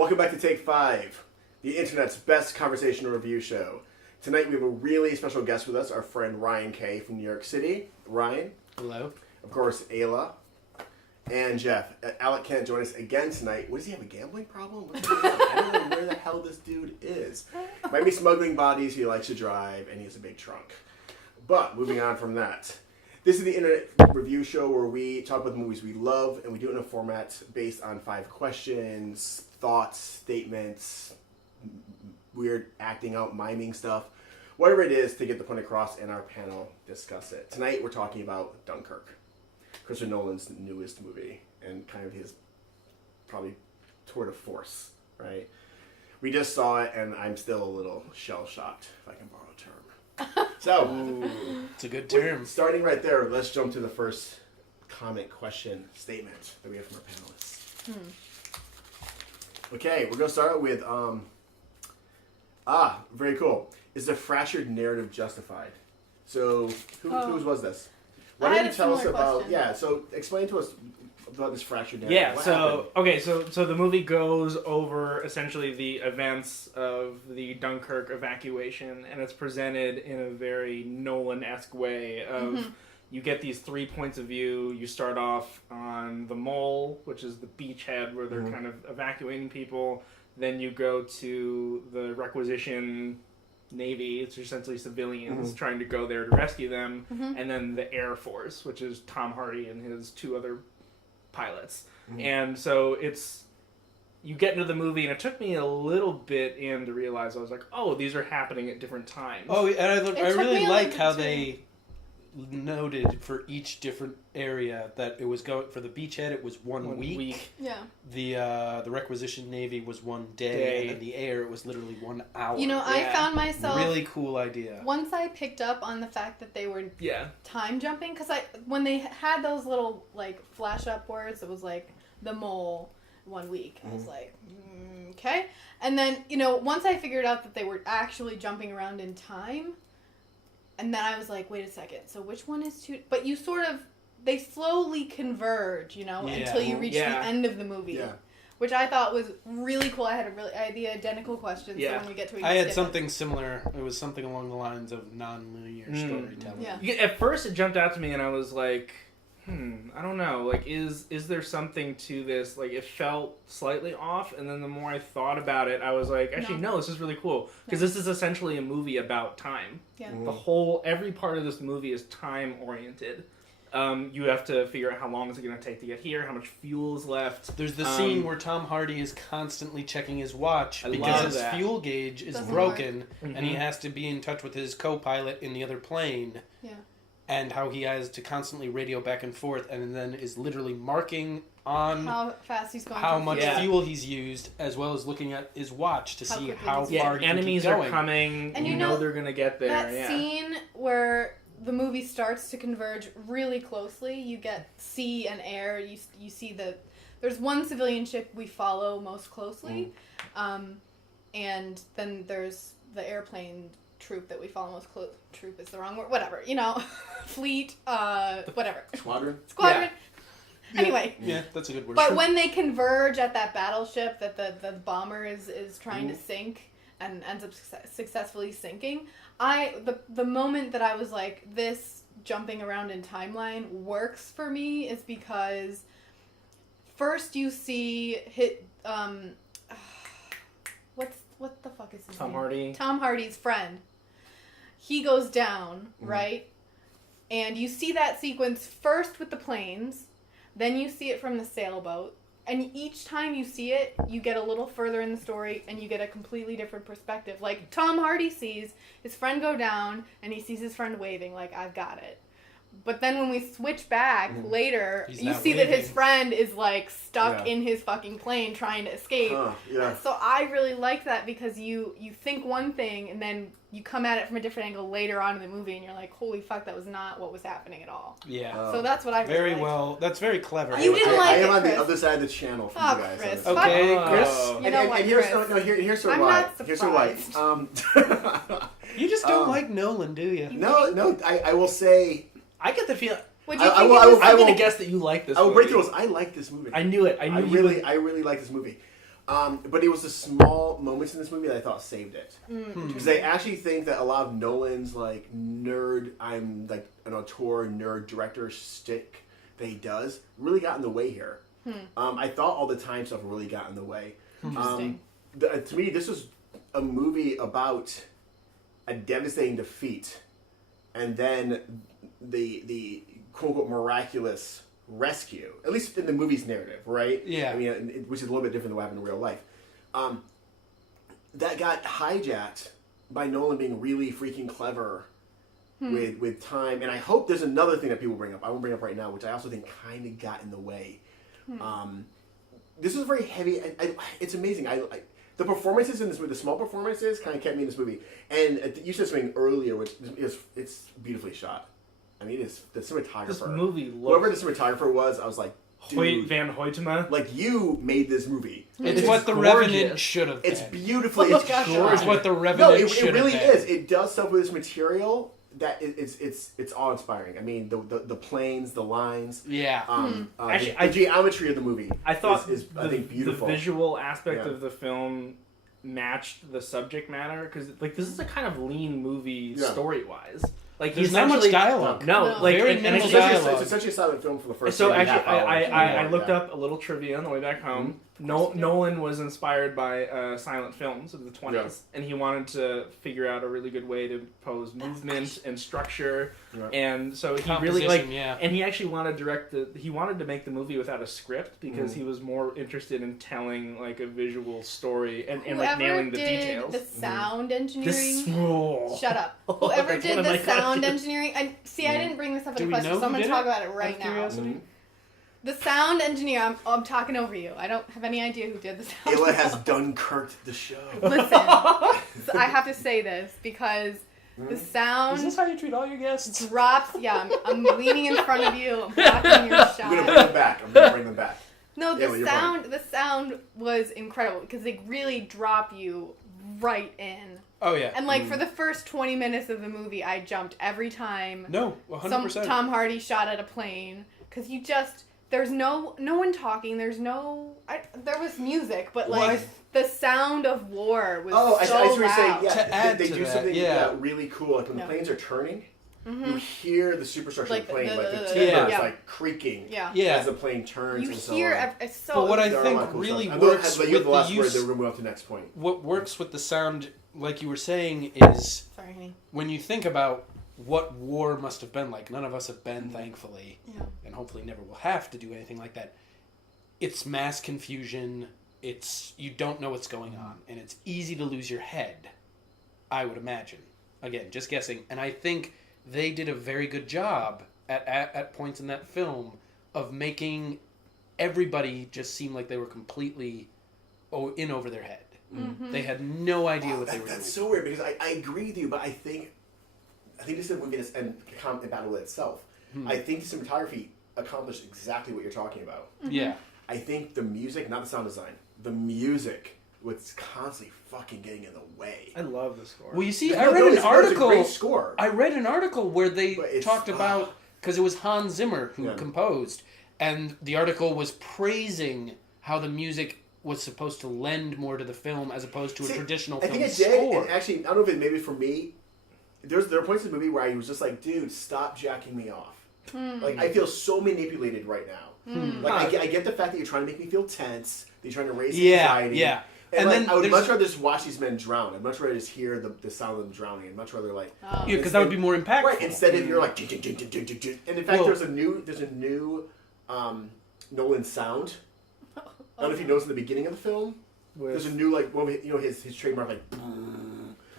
Welcome back to Take 5, the internet's best conversational review show. Tonight we have a really special guest with us, our friend Ryan Kay from New York City. Ryan. Hello. Of course, Ayla. And Jeff. Alec can't join us again tonight. What, does he have a gambling problem? What's going on? I don't know where the hell this dude is. Might be smuggling bodies, he likes to drive, and he has a big trunk. But, moving on from that. This is the internet review show where we talk about the movies we love, and we do it in a format based on 5 questions, thoughts, statements, weird acting out, miming stuff, whatever it is to get the point across, and our panel discuss it. Tonight we're talking about Dunkirk, Christopher Nolan's newest movie, and kind of his probably tour de force, right? We just saw it, and I'm still a little shell-shocked, if I can borrow a term. So, it's a good term. Starting right there, let's jump to the first comment, question, statement that we have from our panelists. Okay, we're going to start with, very cool. Is the fractured narrative justified? So, whose was this? Why don't you tell us about, so explain to us about this fractured narrative. Yeah, so the movie goes over essentially the events of the Dunkirk evacuation, and it's presented in a very Nolan-esque way of you get these 3 points of view. You start off on the mole, which is the beachhead where they're kind of evacuating people. Then you go to the requisition Navy, it's essentially civilians trying to go there to rescue them, and then the Air Force, which is Tom Hardy and his 2 other pilots. And so you get into the movie, and it took me a little bit to realize, I was like, oh, these are happening at different times. Oh, and I really like how they noted for each different area that it was going for the beachhead. It was one week. Yeah. The requisition Navy was 1 day, and then the air it was literally 1 hour. You know, I found myself really cool idea. Once I picked up on the fact that they were time jumping, because when they had those little like flash up words, it was like the mole 1 week. I was like, okay. And then once I figured out that they were actually jumping around in time. And then I was like, wait a second, so which one is 2? But they slowly converge, until you reach the end of the movie. Yeah. Which I thought was really cool. I had the identical question, so when we get to it, I had something similar. It was something along the lines of non-linear storytelling. Yeah. At first it jumped out to me, and I was like, I don't know, like, is there something to this? Like, it felt slightly off, and then the more I thought about it, I was like, actually, no, this is really cool. Because this is essentially a movie about time. Yeah. Every part of this movie is time-oriented. You have to figure out how long is it going to take to get here, how much fuel is left. There's the scene where Tom Hardy is constantly checking his watch because his fuel gauge is broken, and he has to be in touch with his co-pilot in the other plane. Yeah. And how he has to constantly radio back and forth, and then is literally marking on how fast he's going, how much fuel he's used, as well as looking at his watch to see how far he enemies can keep are going. coming. And you know they're gonna get there. That scene where the movie starts to converge really closely. You get sea and air. You see there's one civilian ship we follow most closely, and then there's the airplane troop that we follow most close. Troop is the wrong word. Whatever, fleet, whatever. Squadron. Yeah. Anyway. Yeah, that's a good word. But when they converge at that battleship that the bomber is trying to sink and ends up successfully sinking, the moment that I was like, this jumping around in timeline works for me is because first you see what the fuck is his name? Tom Hardy. Tom Hardy's friend. He goes down, right? And you see that sequence first with the planes, then you see it from the sailboat, and each time you see it, you get a little further in the story, and you get a completely different perspective. Like, Tom Hardy sees his friend go down, and he sees his friend waving, like, I've got it. But then when we switch back later, you see that his friend is, like, stuck in his fucking plane trying to escape. So I really like that because you think one thing, and then you come at it from a different angle later on in the movie, and you're like, holy fuck, that was not what was happening at all. Yeah. So that's what I really liked. Well. That's very clever. You didn't like it, I am on Chris. the other side of the channel from you guys. Chris. Okay, Chris. You know what, here's, Chris? Here's I'm why. not Here's why. You just don't like Nolan, do you? No, I will say... I get the feeling... I'm going to guess that you like this movie. I will break the rules. I like this movie. I knew it. I really like this movie. But it was the small moments in this movie that I thought saved it. Because I actually think that a lot of Nolan's like nerd, I'm like an auteur nerd director shtick that he does really got in the way here. I thought all the time stuff really got in the way. Interesting. To me, this was a movie about a devastating defeat, and then the quote unquote miraculous rescue. At least in the movie's narrative, right? Yeah. I mean, which is a little bit different than what happened in real life. That got hijacked by Nolan being really freaking clever with time. And I hope there's another thing that people bring up. I won't bring up right now, which I also think kind of got in the way. This is very heavy. It's amazing. The performances in this movie, the small performances, kind of kept me in this movie. And you said something earlier, which is it's beautifully shot. I mean, it's the cinematographer. This movie looks... Whoever the cinematographer was, I was like, dude, Van Hoytema. like you made this movie. It's what The Revenant should have been. It's beautifully. It's gorgeous. It's what The Revenant should have been. It really is. It does stuff with this material that it's awe inspiring. I mean, the planes, the lines. Yeah. Actually, the geometry of the movie. I thought is I think beautiful. The visual aspect of the film matched the subject matter because like this is a kind of lean movie story wise. Like there's not much dialogue. No, like very minimal dialogue. It's essentially a silent film for the first. So actually, I looked up a little trivia on the way back home. Nolan was inspired by silent films of the 20s, and he wanted to figure out a really good way to pose movement and structure, and so he really and he actually wanted to make the movie without a script because he was more interested in telling like a visual story and like nailing the details. The sound engineering. Shut up. Oh, Whoever did the sound engineering. I didn't bring this up in a question, so I'm going to talk about it right now. The sound engineer, I'm talking over you. I don't have any idea who did the sound. Illa has Dunkirk the show. Listen, so I have to say this because the sound... Is this how you treat all your guests? Drops, I'm leaning in front of you, I'm blocking your shot. I'm going to bring them back. No, the sound was incredible because they really drop you right in. Oh, yeah. And, like, for the first 20 minutes of the movie, I jumped every time. No, 100%. Some Tom Hardy shot at a plane. Because you just... There's no one talking. There's no... there was music, but, like, the sound of war was so loud. To add they to do that, something really cool. Like, when the planes are turning, you hear the superstructure of the plane. The timbers, like, creaking as the plane turns and so on. It's so... But what I think really works with the use... Then we'll move on to the next point. What works with the sound... Like you were saying, is when you think about what war must have been like, none of us have been, thankfully, and hopefully never will have to do anything like that. It's mass confusion, you don't know what's going on, and it's easy to lose your head, I would imagine. Again, just guessing. And I think they did a very good job at points in that film of making everybody just seem like they were completely in over their head. They had no idea what they were doing. That's so weird because I agree with you, but I think this is the movie and battle itself. I think the cinematography accomplished exactly what you're talking about. Yeah. I think the music, not the sound design, the music was constantly fucking getting in the way. I love the score. Well, you see, I read an article. It's a great score. I read an article where they talked about because it was Hans Zimmer who composed, and the article was praising how the music was supposed to lend more to the film as opposed to a traditional film score. I think it did, and actually, I don't know if it maybe for me, there are points in the movie where I was just like, dude, stop jacking me off. Like, I feel so manipulated right now. Like, I get the fact that you're trying to make me feel tense, that you're trying to raise anxiety. Yeah. And like, I would much rather just watch these men drown. I'd much rather just hear the sound of them drowning. I'd much rather like... Yeah, because that would be more impactful. Right, instead of you're like... And in fact, there's a new Nolan sound. I don't know if you noticed in the beginning of the film. There's a new, like, his trademark, like...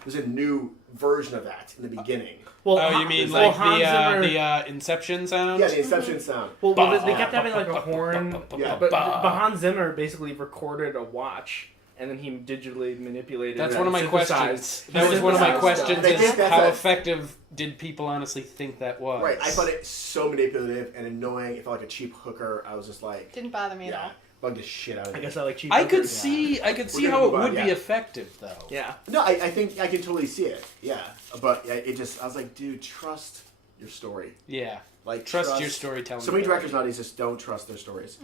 There's a new version of that in the beginning. Well, you mean like the Inception sound? Yeah, the Inception sound. Well, they kept having like a horn. But Hans Zimmer basically recorded a watch, and then he digitally manipulated. That's one of my questions. That was one of my questions. Is how effective did people honestly think that was? Right, I thought it so manipulative and annoying. It felt like a cheap hooker. I was just like, didn't bother me at all. Bugged the shit out of me. I guess I like cheap. I could see how it would be effective though. Yeah. No, I think I can totally see it. Yeah, but I was like, dude, trust your story. Yeah. Like trust your storytelling. So many directors nowadays just don't trust their stories.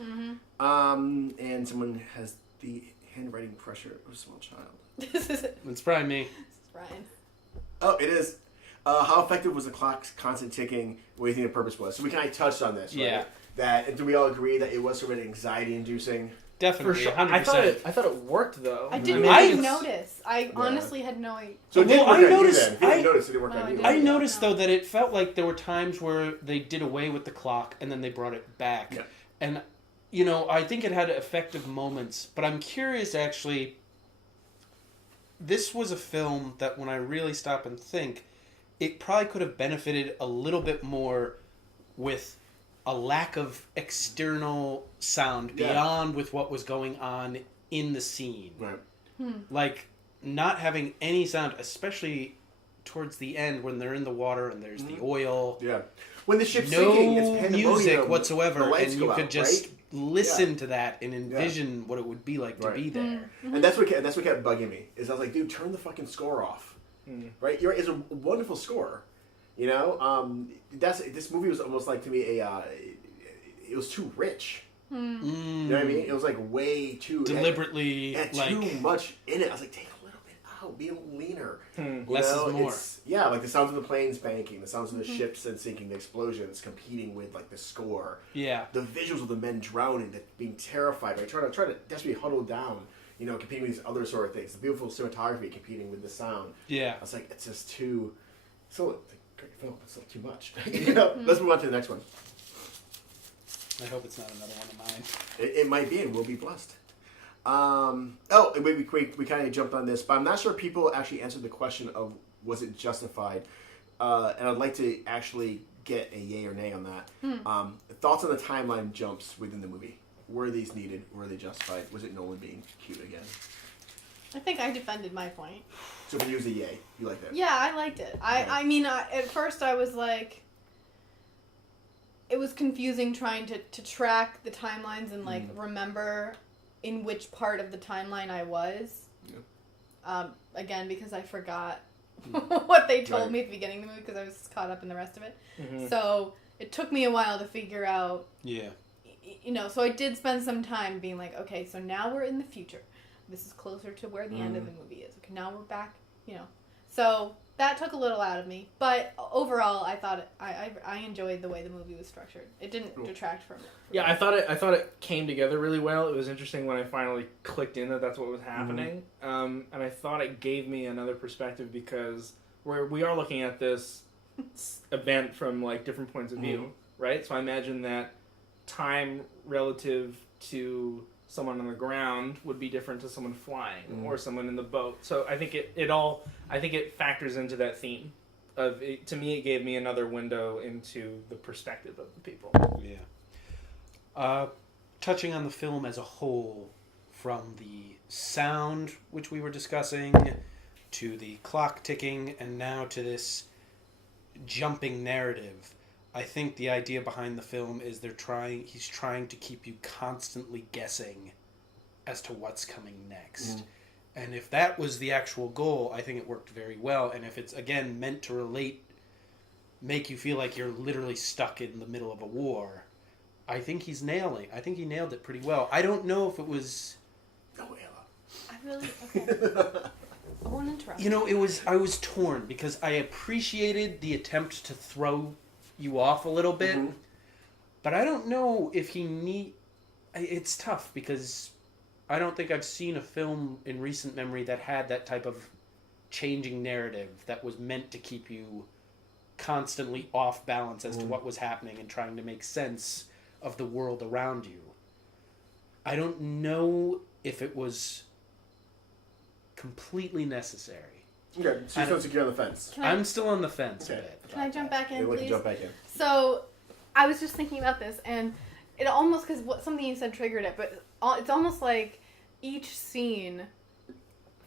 And someone has the handwriting pressure of a small child? It's probably me. It's Brian. Oh, it is. How effective was the clock's constant ticking? What do you think the purpose was? So we kind of touched on this, right? Yeah. And do we all agree that it was sort of anxiety-inducing? Definitely, For sure. 100%. I thought it worked though. I didn't I- even notice. I honestly had no idea. So it didn't Well, work I on you noticed- then. If you didn't notice, it didn't work No, on I you. didn't. I noticed though that it felt like there were times where they did away with the clock and then they brought it back. Yeah. And I think it had effective moments, but I'm curious actually. This was a film that when I really stop and think, it probably could have benefited a little bit more with a lack of external sound beyond with what was going on in the scene. Right. Like, not having any sound, especially towards the end when they're in the water and there's the oil. Yeah. When the ship's No sinking, it's pandemonium. music whatsoever, The lights and you go could out, just right? listen to that and envision what it would be like to be there. And that's what kept bugging me. Is I was like, dude, turn the fucking score off. Right? It's a wonderful score. This movie was almost like to me it was too rich. You know what I mean? It was like way too Deliberately, had too much in it. I was like, take a little bit out, be a little leaner. Less is more. Like the sounds of the planes banking, the sounds of the ships and sinking, the explosions competing with like the score. Yeah. The visuals of the men drowning, being terrified, right? Trying to desperately huddle down. Competing with these other sort of things. The beautiful cinematography competing with the sound. Yeah. I was like, it's just too. So great film, it's still too much. Let's move on to the next one. I hope it's not another one of mine. It might be, and we'll be blessed. We kind of jumped on this, but I'm not sure people actually answered the question of was it justified, and I'd like to actually get a yay or nay on that. Thoughts on the timeline jumps within the movie? Were these needed? Were they justified? Was it Nolan being cute again? I think I defended my point. So for you, it was a yay. You like that? Yeah, I liked it. I mean, at first I was like, it was confusing trying to track the timelines and remember in which part of the timeline I was. Yeah. Again, because I forgot what they told me at the beginning of the movie because I was caught up in the rest of it. So it took me a while to figure out. Yeah. So I did spend some time being like, okay, so now we're in the future. This is closer to where the end of the movie is. Okay, now we're back, So that took a little out of me. But overall, I thought I enjoyed the way the movie was structured. It didn't detract from it. Yeah, I thought it came together really well. It was interesting when I finally clicked in that that's what was happening. And I thought it gave me another perspective because we are looking at this event from different points of view, right? So I imagine that time relative to someone on the ground would be different to someone flying or someone in the boat. So I think it factors into that theme of it. To me, it gave me another window into the perspective of the people. Yeah. Touching on the film as a whole, from the sound which we were discussing to the clock ticking and now to this jumping narrative, I think the idea behind the film is he's trying to keep you constantly guessing as to what's coming next. And if that was the actual goal, I think it worked very well. And if it's, again, meant to make you feel like you're literally stuck in the middle of a war, I think he nailed it pretty well. I don't know if it was... No, Ayla. I really... Okay. I won't interrupt. I was torn because I appreciated the attempt to throw you off a little bit, but I don't know if it's tough because I don't think I've seen a film in recent memory that had that type of changing narrative that was meant to keep you constantly off balance as to what was happening and trying to make sense of the world around you. I don't know if it was completely necessary. Okay, so you're still secure on the fence. I'm still on the fence a Okay. bit. Can I jump back in, Yeah, we please? can jump back in. So, I was just thinking about this, and it almost, because something you said triggered it, but it's almost like each scene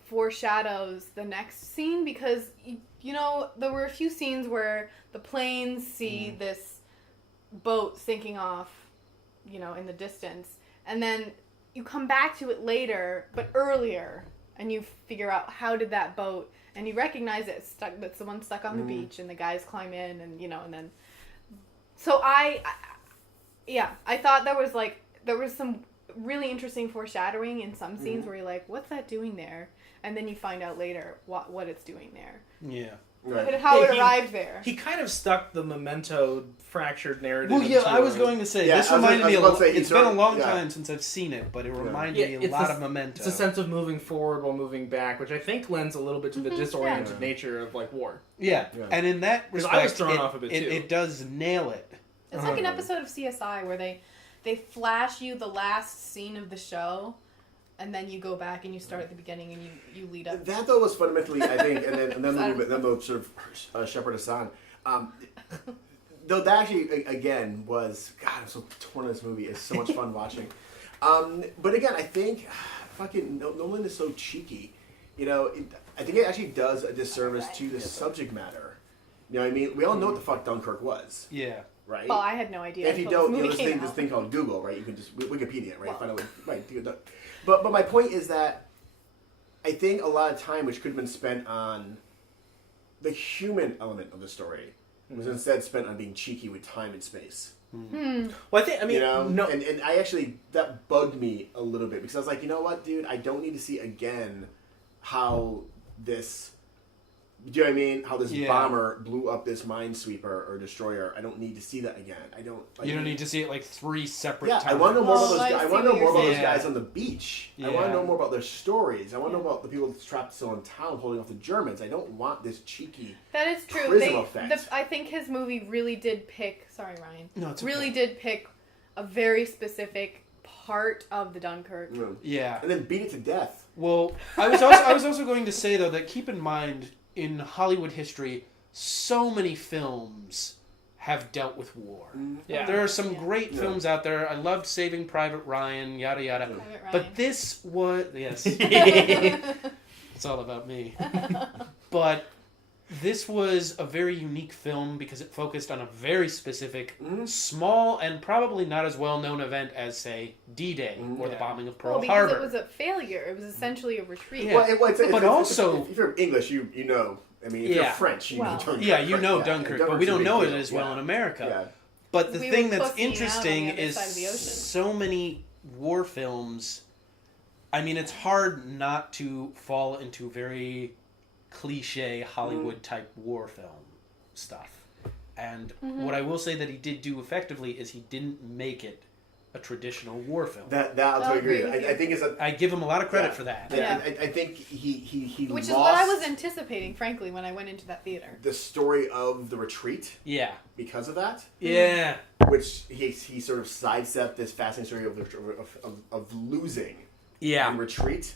foreshadows the next scene, because, there were a few scenes where the planes see this boat sinking off, in the distance, and then you come back to it later, but earlier, and you figure out how did that boat... And you recognize that someone's stuck on the beach, and the guys climb in, and and then. So I thought there was some really interesting foreshadowing in some scenes where you're like, what's that doing there? And then you find out later what it's doing there. Yeah. Right. How it arrived there. He kind of stuck the Memento fractured narrative. Well, yeah, I was going to say, this reminded me it's been a long time since I've seen it, but it reminded me a lot of Memento. It's a sense of moving forward while moving back, which I think lends a little bit to the disoriented nature of, like, war. Yeah, and in that respect, I was thrown off a bit, too. It does nail it. It's like an episode of CSI where they flash you the last scene of the show, and then you go back and you start at the beginning and you lead up. That though was fundamentally, I think, and then they'll sort of shepherd us on. Though that actually again was, God, I'm so torn on this movie. It's so much fun watching. But again, I think fucking Nolan is so cheeky. You know, I think it actually does a disservice to the subject matter. You know what I mean? We all know what the fuck Dunkirk was. Yeah. Right? Well, I had no idea. If you don't, you know, this thing called Google, right? You can just Wikipedia, right? Find out, right? But my point is that I think a lot of time, which could have been spent on the human element of the story, was instead spent on being cheeky with time and space. Well, I mean, you know, no, and I actually that bugged me a little bit because I was like, you know what, dude, I don't need to see again how this. Do you know what I mean? How this bomber blew up this minesweeper or destroyer. I don't need to see that again. I don't. Like, you don't need to see it like 3 separate times. I want to know more about those guys. I want to know more about those Yeah. guys on the beach. Yeah. I want to know more about their stories. I want to know about the people trapped still in town holding off the Germans. I don't want this cheeky. That is true. Prism effect. I think his movie really did pick. Sorry, Ryan. No, it's really okay. did pick a very specific part of the Dunkirk. Yeah. And then beat it to death. Well, I was also going to say though that keep in mind in Hollywood history, so many films have dealt with war. Yeah. There are some great films out there. I loved Saving Private Ryan, yada yada. Private Ryan. But this was it's all about me. But this was a very unique film because it focused on a very specific, small, and probably not as well-known event as, say, D-Day or the bombing of Pearl because Harbor. it was a failure. It was essentially a retreat. Yeah. Well, also, if you're English, you know. I mean, if you're French, you know Dunkirk. Yeah, you know right? Dunkirk, but Dunkirk's we a don't big know it deal. as well in America. Yeah. But the We thing were that's pussing out on interesting the other is side of the ocean. so many war films. I mean, it's hard not to fall into very cliche Hollywood type war film stuff. And what I will say that he did do effectively is he didn't make it a traditional war film. That I'll totally agree. I think it's I give him a lot of credit for that. Yeah. I think he Which lost is what I was anticipating, frankly, when I went into that theater. the story of the retreat Yeah. because of that. Yeah. Which he sort of sidestepped this fascinating story of losing and retreat.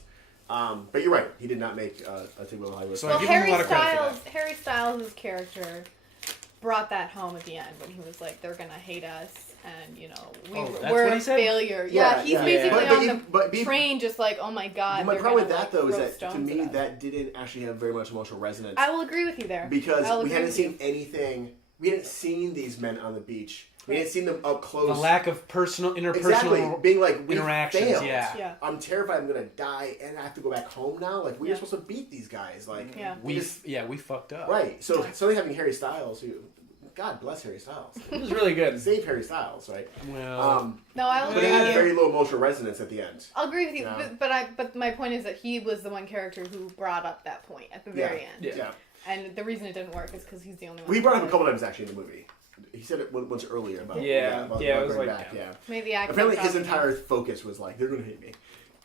But you're right. He did not make a typical Hollywood. So film. I give him a lot of credit for that. Harry Styles' character brought that home at the end when he was like, "They're gonna hate us, and you know, that's we're what a he said? failure." Yeah, He's yeah. basically But on the train, just like, "Oh my god." My they're problem with gonna, that though is throw that to stones me at us." that didn't actually have very much emotional resonance. I will agree with you there Because I'll we agree hadn't with seen you. anything. We hadn't seen these men on the beach. We hadn't seen them up close. The lack of interpersonal Exactly. Being like, we interactions, failed. yeah. I'm terrified I'm going to die and I have to go back home now. Like, we were supposed to beat these guys. Like, we fucked up. Right. So, suddenly having Harry Styles, who, God bless Harry Styles. It was really good. Save Harry Styles, right? Well, no, I'll but agree it with had you. very low emotional resonance at the end. I'll agree with you, Yeah. but my point is that he was the one character who brought up that point at the very end. Yeah. And the reason it didn't work is because he's the only one. Well, he brought it up a couple times actually in the movie. He said it once earlier about it was going like back. Yeah. Maybe the accent Apparently, his problem. entire focus was like, they're going to hate me.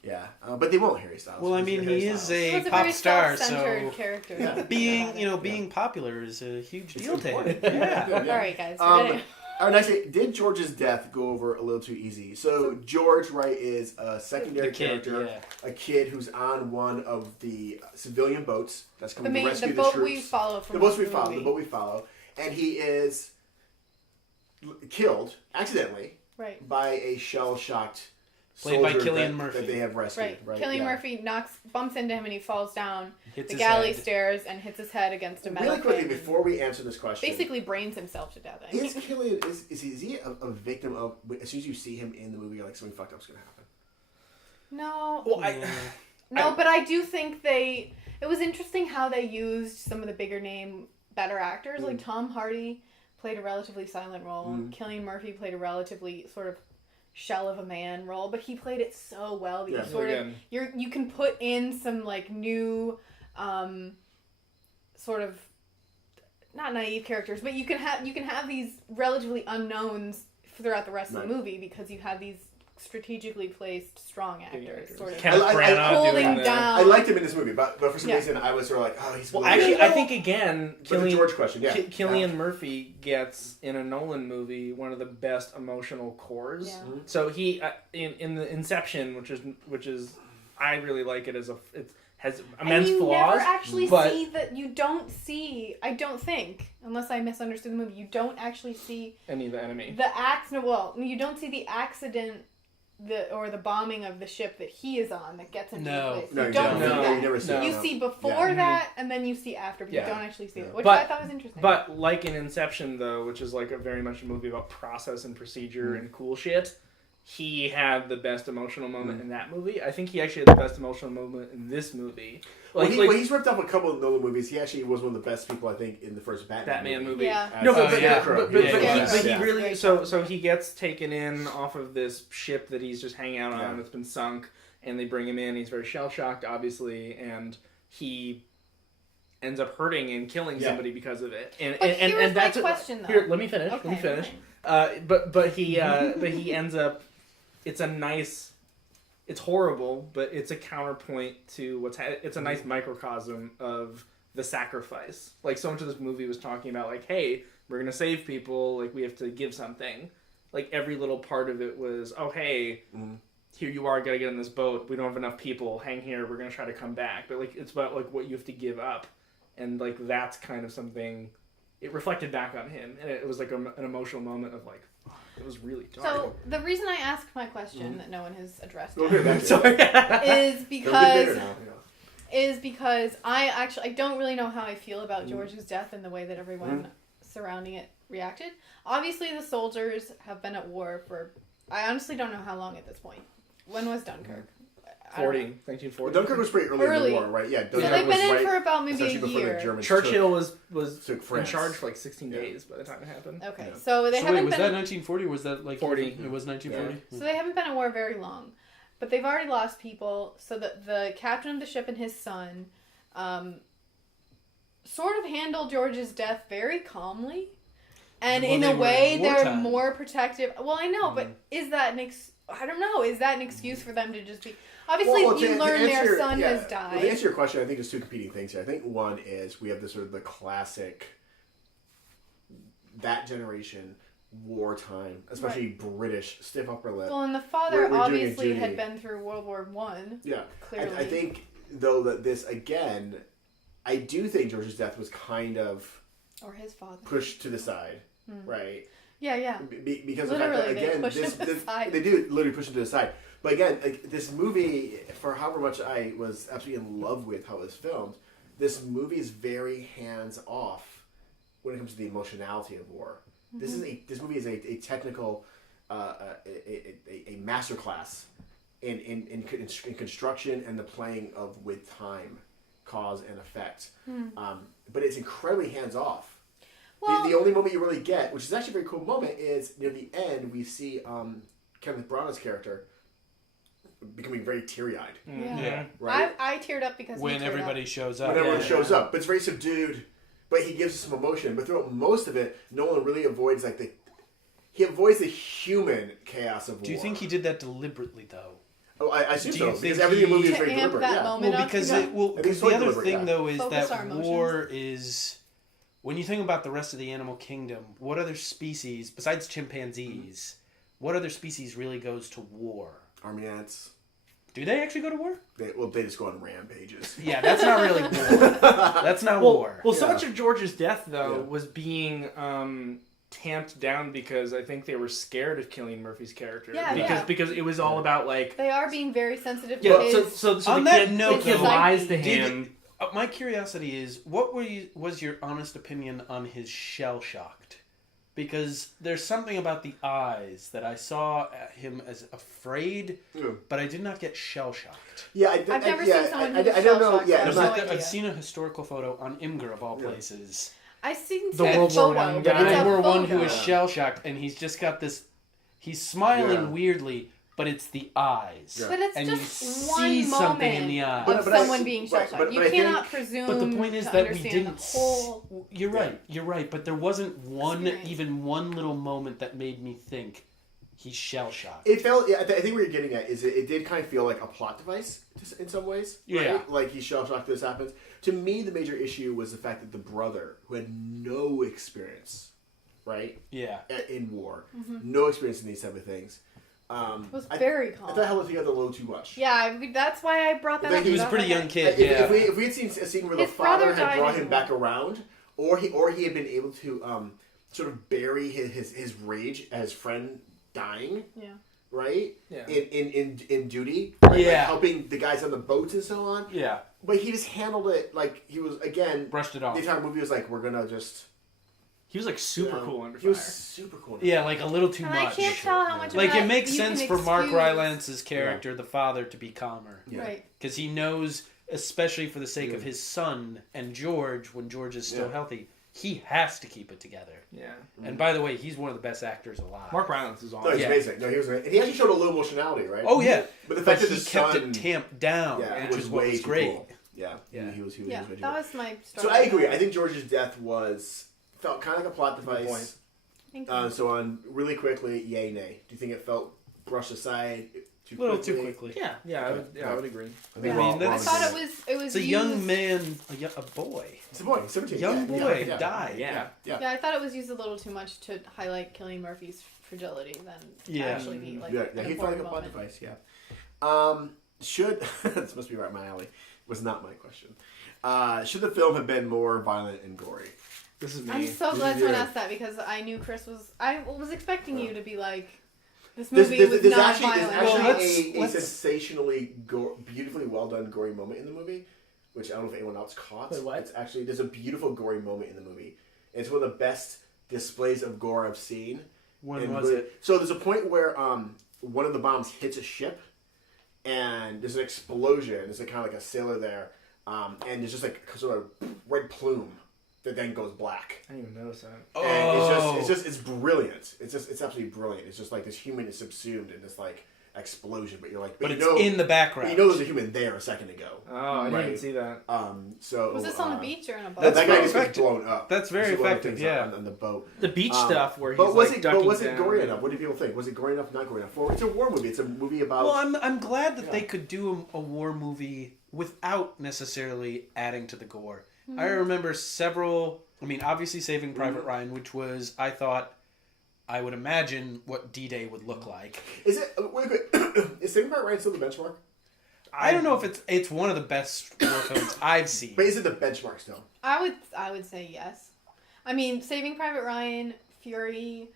Yeah, but they won't Harry Styles. well, I because mean, Harry he is Styles. He a was a pop very star, self-centered so character. Yeah. being popular is a huge It's deal to him. important. Yeah. Yeah. All right, guys. And actually, did George's death go over a little too easy? So George, right, is a secondary The kid, character, a kid who's on one of the civilian boats that's coming to rescue the boat troops. we follow from the boat we follow, and he is killed accidentally by a shell-shocked Played by soldier Cillian Murphy. that they have rescued. Right. Cillian Murphy bumps into him and he falls down Hits the his galley head. stairs and hits his head against a metal Really quickly, can. before we answer this question, Basically brains himself to death. I think. is Cillian is he a victim of? As soon as you see him in the movie, you're like, something fucked up's gonna happen. No. Well, but I do think it was interesting how they used some of the bigger name, better actors. Like Tom Hardy played a relatively silent role. Cillian Murphy played a relatively sort of shell of a man role, but he played it so well that Yeah. you can put in some like new sort of not naive characters, but you can have these relatively unknowns throughout the rest of the movie because you have these strategically placed strong actors sort of holding down. I liked him in this movie, but for some reason I was sort of like, oh, he's well. Actually, I think again, the George question, Cillian Murphy gets in a Nolan movie one of the best emotional cores. Yeah. So he in the Inception, which is I really like it as it has immense and you flaws. never actually see that. You don't see. I don't think, unless I misunderstood the movie, you don't actually see any of the enemy. The accident. Well, you don't see the accident. The bombing of the ship that he is on that gets into the place. No, you don't see that. You never see it. You see before that, and then you see after, but you don't actually see it, which I thought was interesting. But like in Inception, though, which is like a very much a movie about process and procedure and cool shit, he had the best emotional moment in that movie. I think he actually had the best emotional moment in this movie. Like, he's ripped off a couple of Nolan movies. He actually was one of the best people, I think, in the first Batman movie. Yeah. No, but he really so he gets taken in off of this ship that he's just hanging out on that's been sunk, and they bring him in. He's very shell shocked, obviously, and he ends up hurting and killing somebody because of it. And that's my question, though. Here, let me finish. But he ends up. It's horrible, but it's a counterpoint to it's a nice microcosm of the sacrifice. Like, so much of this movie was talking about, like, hey, we're going to save people, like, we have to give something. Like, every little part of it was, oh, hey, here you are, got to get on this boat, we don't have enough people, hang here, we're going to try to come back. But, like, it's about, like, what you have to give up. And, like, that's kind of something, it reflected back on him, and it was, like, an emotional moment of, like, it was really dark. So the reason I asked my question that no one has addressed is because I don't really know how I feel about George's death and the way that everyone surrounding it reacted. Obviously, the soldiers have been at war for I honestly don't know how long at this point. When was Dunkirk? 1940. Well, Dunkirk was pretty early in the war, right? Yeah. So they've been in for about maybe a year. Churchill was in charge for like 16 days by the time it happened. Okay, so they haven't was been... that 1940 or was that like... 40. It was 1940? Yeah. So they haven't been at war very long. But they've already lost people, so that the captain of the ship and his son sort of handled George's death very calmly. And in a way, they're more protective. Well, I know, but is that I don't know. Is that an excuse for them to just be... Obviously, you learn their son has died. Well, to answer your question, I think there's two competing things here. I think one is we have this sort of the classic, that generation, wartime, especially British, stiff upper lip. Well, and the father obviously had been through World War One. Yeah. Clearly. I think, though, that this, again, I do think George's death was kind of... Or his father. Pushed to the side, right? Yeah. Because literally, the fact that, again, they do literally push it to the side. But again, like, this movie, for however much I was absolutely in love with how it was filmed, this movie is very hands-off when it comes to the emotionality of war. Mm-hmm. This movie is a technical, a masterclass in construction and the playing of with time, cause and effect. But it's incredibly hands-off. Well, the only moment you really get, which is actually a very cool moment, is near the end we see Kenneth Branagh's character becoming very teary-eyed. Yeah. Right? I teared up because when everybody shows up. When everyone shows up. But it's very subdued, but he gives us some emotion. But throughout most of it, Nolan really avoids he avoids the human chaos of war. Do you think he did that deliberately, though? Oh, I assume so, because everything in the movie is very deliberate. Well, because the other thing, though, is that war is... When you think about the rest of the animal kingdom, what other species, besides chimpanzees, what other species really goes to war? Army ants. Do they actually go to war? They just go on rampages. Yeah, that's not really war. That's not war. Well, so much of George's death, though, was being tamped down because I think they were scared of killing Murphy's character. Because it was all about, like... They are being very sensitive to his... So on that note, the kid lies to him... my curiosity is, what was your honest opinion on his shell-shocked? Because there's something about the eyes that I saw him as afraid, but I did not get shell-shocked. Yeah, I've never seen someone who's shell-shocked. Yeah, I've seen a historical photo on Imgur, of all places. I've seen the World War I guy. World War I who is shell-shocked, and he's just got this He's smiling Yeah. weirdly, but it's the eyes. Yeah. But it's And just you one see moment something in the eyes. of But I- someone being right, shell-shocked. but You I cannot think- presume But the point is to that we understand didn't. the whole... You're right. But there wasn't Experience. even one little moment that made me think he's shell shocked. It felt. I think what you're getting at is it did kind of feel like a plot device in some ways. Yeah. Right? Like he's shell shocked. This happens. To me, the major issue was the fact that the brother, who had no experience, right, Yeah. in war, no experience in these type of things, was very I calm. thought held it together a little too much. Yeah, that's why I brought that up. He was a That's pretty why young kid. If, Yeah. if we had seen a scene where the His brother father had died brought as him well. back around, or he had been able to sort of bury his rage at his friend dying, Yeah. right? Yeah. In duty, right? Like Yeah. helping the guys on the boats and so on. Yeah. But he just handled it like he was again. Brushed it The off. entire movie was like, we're gonna just. He was like super you know, cool under He was fire. super cool. Yeah, like a little too And much. I can't tell how much Like of that it makes you sense can for Mark excuse. Rylance's character, the father, to be calmer. Yeah. Right. Because he knows, especially for the sake of his son and George, when George is still Yeah. healthy, he has to keep it together. Yeah. And by the way, he's one of the best actors alive. Mark Rylance is No, awesome. he's Yeah. amazing. No, he was. And he actually showed a little emotionality, right? Oh yeah, But the but fact that he the kept son, it tamped down, yeah, which was is what way was too great. cool. Yeah, Yeah. he was way Yeah, too that cool. was my story. So I agree. I think George's death felt kind of like a plot Good device. Thank you. So on really quickly, yay, nay. Do you think it felt brushed aside too A little quickly? too quickly. Yeah, I would agree. I think I we're all- mean, we're all I that's- thought agreeing. it was It's a used, young man, a boy. It's a boy, 17. Young boy yeah. died. Yeah. Yeah. Yeah, I thought it was used a little too much to highlight Cillian Murphy's fragility than to Yeah. actually be like Yeah, an he felt like a important plot moment. device, yeah. Should, this must be right up my alley, was not my question. Should the film have been more violent and gory? This is me. I'm so glad someone Yeah. asked that because I knew Chris was. I was expecting you to be like, this There's, movie was there's not actually, violent. there's Well, actually let's- a sensationally, beautifully well done gory moment in the movie, which I don't know if anyone else caught. Wait, what? It's actually, there's a beautiful gory moment in the movie. It's one of the best displays of gore I've seen. When And was it? So there's a point where one of the bombs hits a ship, and there's an explosion. There's kind of like a sailor there, and there's just like sort of red plume that then goes black. I didn't even notice that. And it's brilliant. It's absolutely brilliant. It's just like this human is subsumed in this like explosion, but you're like, But you it's know, in the background. you know, there's a human there a second ago. Oh, I didn't Right. even see that. So Was this on the beach or in a boat? That's that guy very just gets effective. blown up. That's very This is one of the effective, things yeah. on the boat. The beach stuff where he's But was like it? ducking But was it down. gory enough? What do people think? Was it gory enough? Not gory enough? It's a war movie. It's a movie about. Well, I'm glad that Yeah. they could do a war movie without necessarily adding to the gore. Mm-hmm. I remember several. I mean, obviously Saving Private Ryan, which was, I thought, I would imagine what D-Day would look like. Is it? Wait, is Saving Private Ryan still the benchmark? I don't know if it's one of the best war films I've seen. But is it the benchmark still? I would say yes. I mean, Saving Private Ryan, Fury,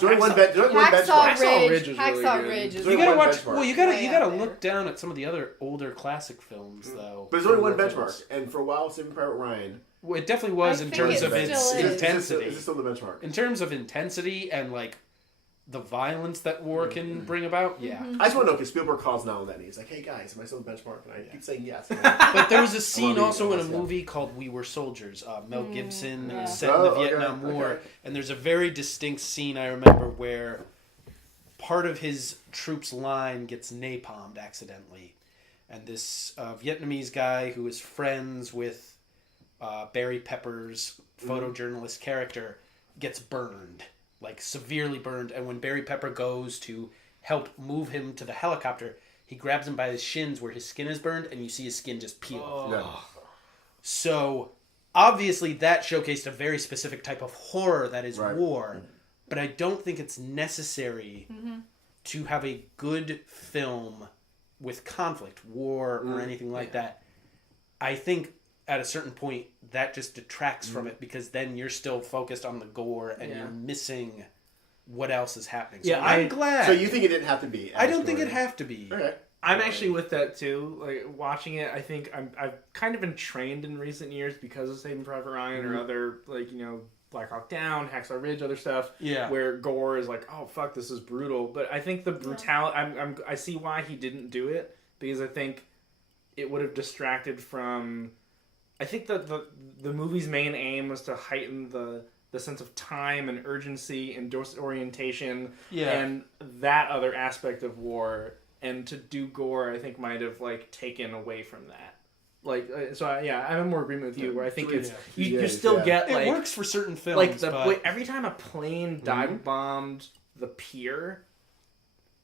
Join one benchmark. Hacksaw Ridge is really Hacksaw good. Ridge is There's You gotta one watch. benchmark. Well, you gotta Way out look there. down at some of the other older classic films, though. But there's only for one war benchmark, films. and for a while, Saving Private Ryan. Well, it definitely was I in think terms it of its still is. intensity. Is it still the benchmark? In terms of intensity and like the violence that war can bring about, yeah. Mm-hmm. I just want to know because Spielberg calls now and then. He's like, "Hey guys, am I still the benchmark?" And I keep saying yes. But there was a scene read also in a those, yeah. movie called We Were Soldiers. Mel Gibson yeah. set in the Oh, okay, Vietnam War, okay. and there's a very distinct scene I remember where part of his troops' line gets napalmed accidentally, and this Vietnamese guy who is friends with Barry Pepper's photojournalist character gets burned, like severely burned. And when Barry Pepper goes to help move him to the helicopter, he grabs him by his shins where his skin is burned, and you see his skin just peel. Yeah. So obviously that showcased a very specific type of horror that is Right. war, but I don't think it's necessary to have a good film with conflict, war, or anything like that. I think at a certain point that just detracts from it because then you're still focused on the gore and Yeah. you're missing what else is happening. So Yeah, I'm glad. So you think it didn't have to be? I don't think it it have to be. Okay. I'm actually with that too. Like watching it, I think I've kind of been trained in recent years because of Saving Private Ryan or other Black Hawk Down, Hacksaw Ridge, other stuff. Yeah. Where gore is like, oh fuck, this is brutal. But I think the brutality. I see why he didn't do it because I think it would have distracted from. I think that the movie's main aim was to heighten the the sense of time and urgency and disorientation Yeah. and that other aspect of war. And to do gore, I think might have like taken away from that. Like, I'm in more agreement with you. Where I think it's you still get like it works for certain films. like but... every time a plane dive bombed the pier,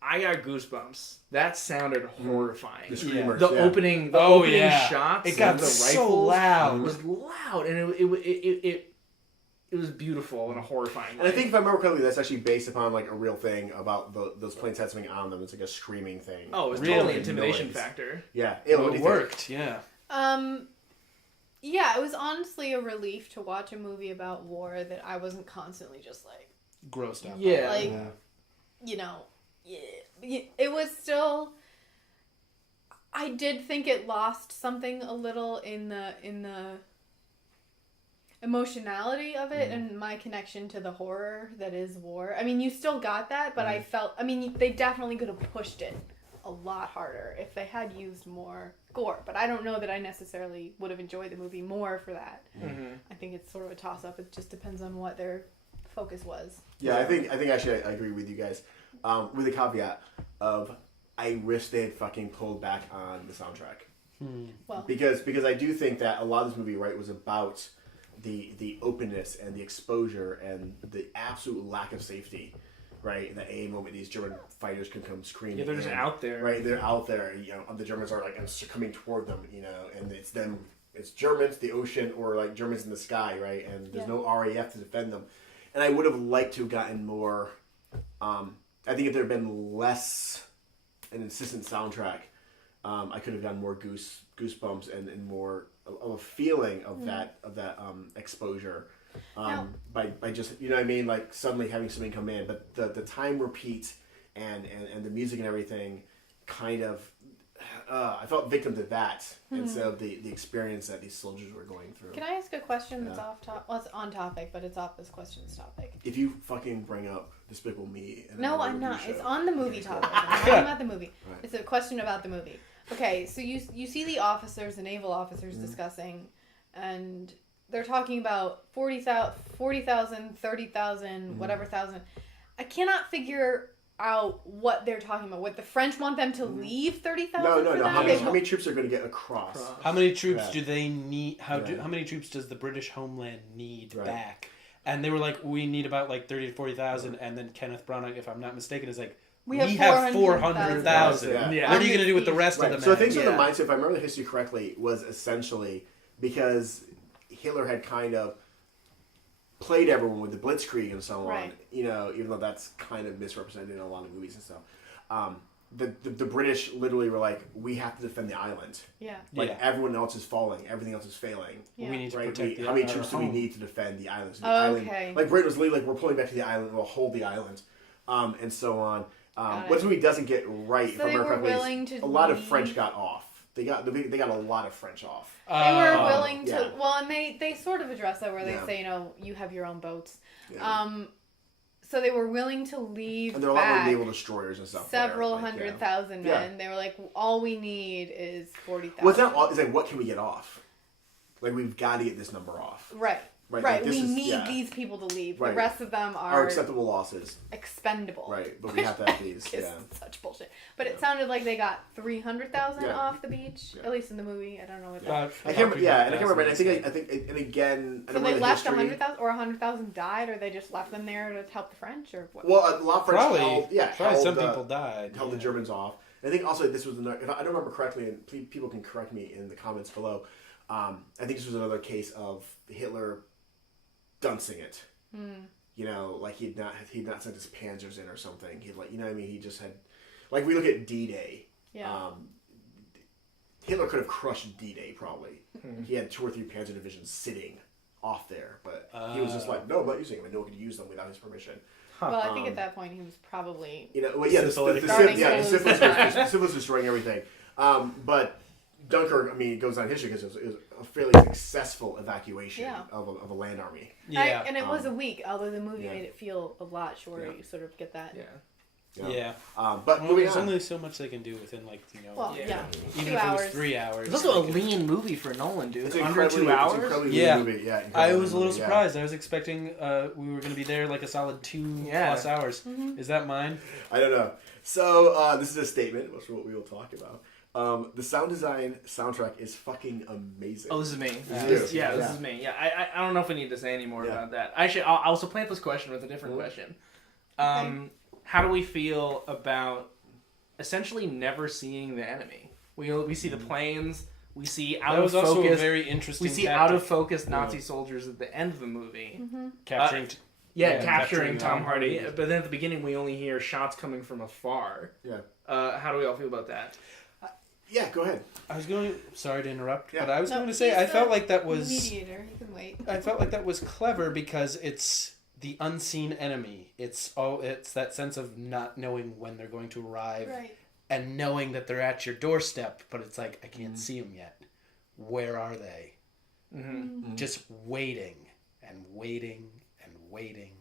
I got goosebumps. That sounded horrifying. The screamers, The opening shots. It got of the so rifles loud. was loud, and it was beautiful in a horrifying way. And I think if I remember correctly, that's actually based upon like a real thing about those planes had something on them. It's like a screaming thing. Oh, it was Really? totally intimidation Noise. factor. Yeah, it what do you worked. think? Yeah. Yeah, it was honestly a relief to watch a movie about war that I wasn't constantly just like Grossed out. Yeah. like, you know, it was still. I did think it lost something a little in the emotionality of it and my connection to the horror that is war. I mean, you still got that, but I felt. I mean, they definitely could have pushed it a lot harder if they had used more gore. But I don't know that I necessarily would have enjoyed the movie more for that. Mm-hmm. I think it's sort of a toss-up. It just depends on what their focus was. Yeah, I think actually I agree with you guys. With the caveat of I wish they had fucking pulled back on the soundtrack. Well, Because I do think that a lot of this movie, right, was about the openness and the exposure and the absolute lack of safety, right? In the moment these German fighters can come screaming. Yeah, they're just out there. Right, they're out there. You know, the Germans are like coming toward them. You know, and it's them. It's Germans, the ocean, or like Germans in the sky, right? And there's no RAF to defend them. And I would have liked to have gotten more. I think if there had been less an insistent soundtrack, I could have gotten more goosebumps and more of a feeling of that exposure by just, you know what I mean, like suddenly having something come in. But the time repeat and the music and everything kind of I felt victim to that instead of the experience that these soldiers were going through. can I ask a question that's off topic? Well, it's on topic, but it's off this question's topic. If you fucking bring up Despicable Me, and No, I'm not. It's on the movie topic. I'm talking about the movie. Right. It's a question about the movie. Okay, so you see the officers, the naval officers discussing, and they're talking about 40,000, 30,000, whatever thousand. I cannot figure out what they're talking about. What the French want them to leave 30,000? No. How many troops are going to get across? How many troops do they need? How many troops does the British homeland need Right. back? And they were like, we need about like 30 to 40,000. And then Kenneth Branagh, if I'm not mistaken, is like, we have 400,000. Yeah. What are you going to do with the rest of them? So I think the mindset, if I remember the history correctly, was essentially because Hitler had kind of played everyone with the Blitzkrieg and so on. Right. You know, even though that's kind of misrepresented in a lot of movies and stuff. The British literally were like, we have to defend the island. Yeah. Like everyone else is falling, everything else is failing. Yeah. We need to Right? protect the How many our troops do we home. need to defend the island? So the Oh, island, okay. like Britain was literally like, we're pulling back to the island, we'll hold the island, and so on. Got What it. this movie doesn't get right, So if I they remember were correctly, willing is to a lot of leave- French got off. They got a lot of French off. They were willing to. yeah. Well, and they sort of address that where they Yeah. say, you know, you have your own boats. Yeah. So they were willing to leave And there are a lot back more naval destroyers and stuff. several there. Like, 100,000 Yeah. men. They were like, all we need is 40,000. Well, it's not all. It's like, what can we get off? Like, we've got to get this number off. Right. Right. Right. Like, this We is- need yeah. these people to leave. Right. The rest of them Our are acceptable losses. expendable. Right. But we have to have these. It's Yeah. such bullshit. But it sounded like they got 300,000 Yeah. off the beach, Yeah. at least in the movie. I don't know what that. I can't. Yeah, and I can't remember. And I think, and again, I So don't they know the left history. 100,000, or 100,000 died, or they just left them there to help the French, or what? Well, a lot of French Probably, held some the- people died. held the Germans off. And I think also this was another, if I don't remember correctly, and people can correct me in the comments below. I think this was another case of Hitler duncing it. You know, like he'd not sent his panzers in or something. He'd like, you know what I mean? He just had, like we look at D-Day. Yeah. Hitler could have crushed D-Day probably. He had 2 or 3 Panzer divisions sitting off there, but he was just like, no, I'm not using them, and no one could use them without his permission. Well, I think at that point he was probably. You know, well, yeah, the Starting syphilis to lose. was destroying everything. But Dunkirk, I mean, it goes on history because it was a fairly successful evacuation Yeah. of a land army. Yeah. And it was a week, although the movie yeah. made it feel a lot shorter. Yeah. You sort of get that. Yeah. You know? Yeah. But moving there's on. only so much they can do within Well, yeah. even 2 if hours. it was 3 hours. It's also a lean movie for Nolan, dude. It's Under incredibly- 2 hours. It's incredibly Yeah. lean movie. Yeah, I was a little movie, yeah. surprised. I was expecting we were going to be there like a solid 2 plus hours. Mm-hmm. Is that mine? I don't know. So this is a statement, which is what we will talk about. The sound design soundtrack is fucking amazing. Oh, this is me. This is you. This is me. Yeah, I don't know if we need to say any more about that. Actually, I'll supplant this question with a different question. How do we feel about essentially never seeing the enemy? We see the planes. We see out That was of also a focus. very interesting. We see tactic. out of focus Nazi soldiers at the end of the movie. capturing. Capturing Tom Hardy. But then at the beginning, we only hear shots coming from afar. Yeah. How do we all feel about that? Yeah, go ahead. I was going. Sorry to interrupt, Yeah. but I was No, going to say he's I the felt like that was. mediator. He can wait. I felt like that was clever because it's the unseen enemy. It's that sense of not knowing when they're going to arrive, Right. and knowing that they're at your doorstep, but it's like I can't see them yet. Where are they? Just waiting and waiting and waiting.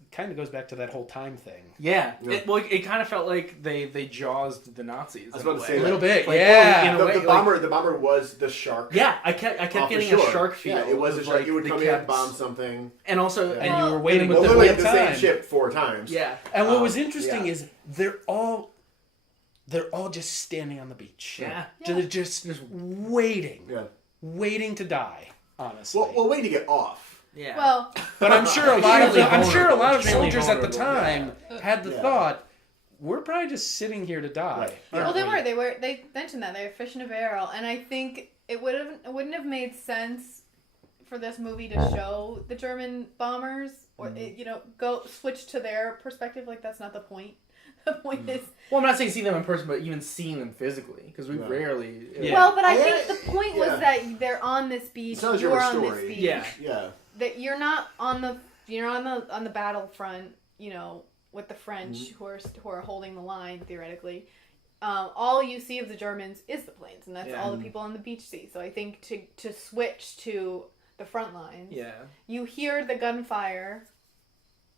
It kind of goes back to that whole time thing. Yeah. It kind of felt like they jawsed the Nazis. I was about to say A little bit, Like, yeah. in a way, The bomber was the shark. Yeah, I kept getting a shark feel. Yeah, it was a of, shark. like, You would they come in, kept- bomb something. and also, And you were waiting with with Well, the literally whole the time. same ship 4 times. yeah. And what was interesting yeah. is they're all just standing on the beach. Yeah. They're just waiting. Yeah. Waiting to die, honestly. Well, waiting to get off. Yeah. Well, But I'm sure a lot of Extremely soldiers at the vulnerable. time had the Yeah. thought, we're probably just sitting here to die. Right. well, aren't they we?" were. They mentioned that they were fish in a barrel, and I think it wouldn't have made sense for this movie to show the German bombers or go switch to their perspective. Like that's not the point. The point is. Well, I'm not saying seeing them in person, but even seeing them physically, because we Right. rarely. Yeah. Well, but I Yeah. think the point was Yeah. that they're on this beach. It's not a You're German on this story. beach. Yeah. Yeah. That you're not on the battlefront. With the French who are holding the line theoretically. All you see of the Germans is the planes, and that's all the people on the beach see. So I think to switch to the front lines, you hear the gunfire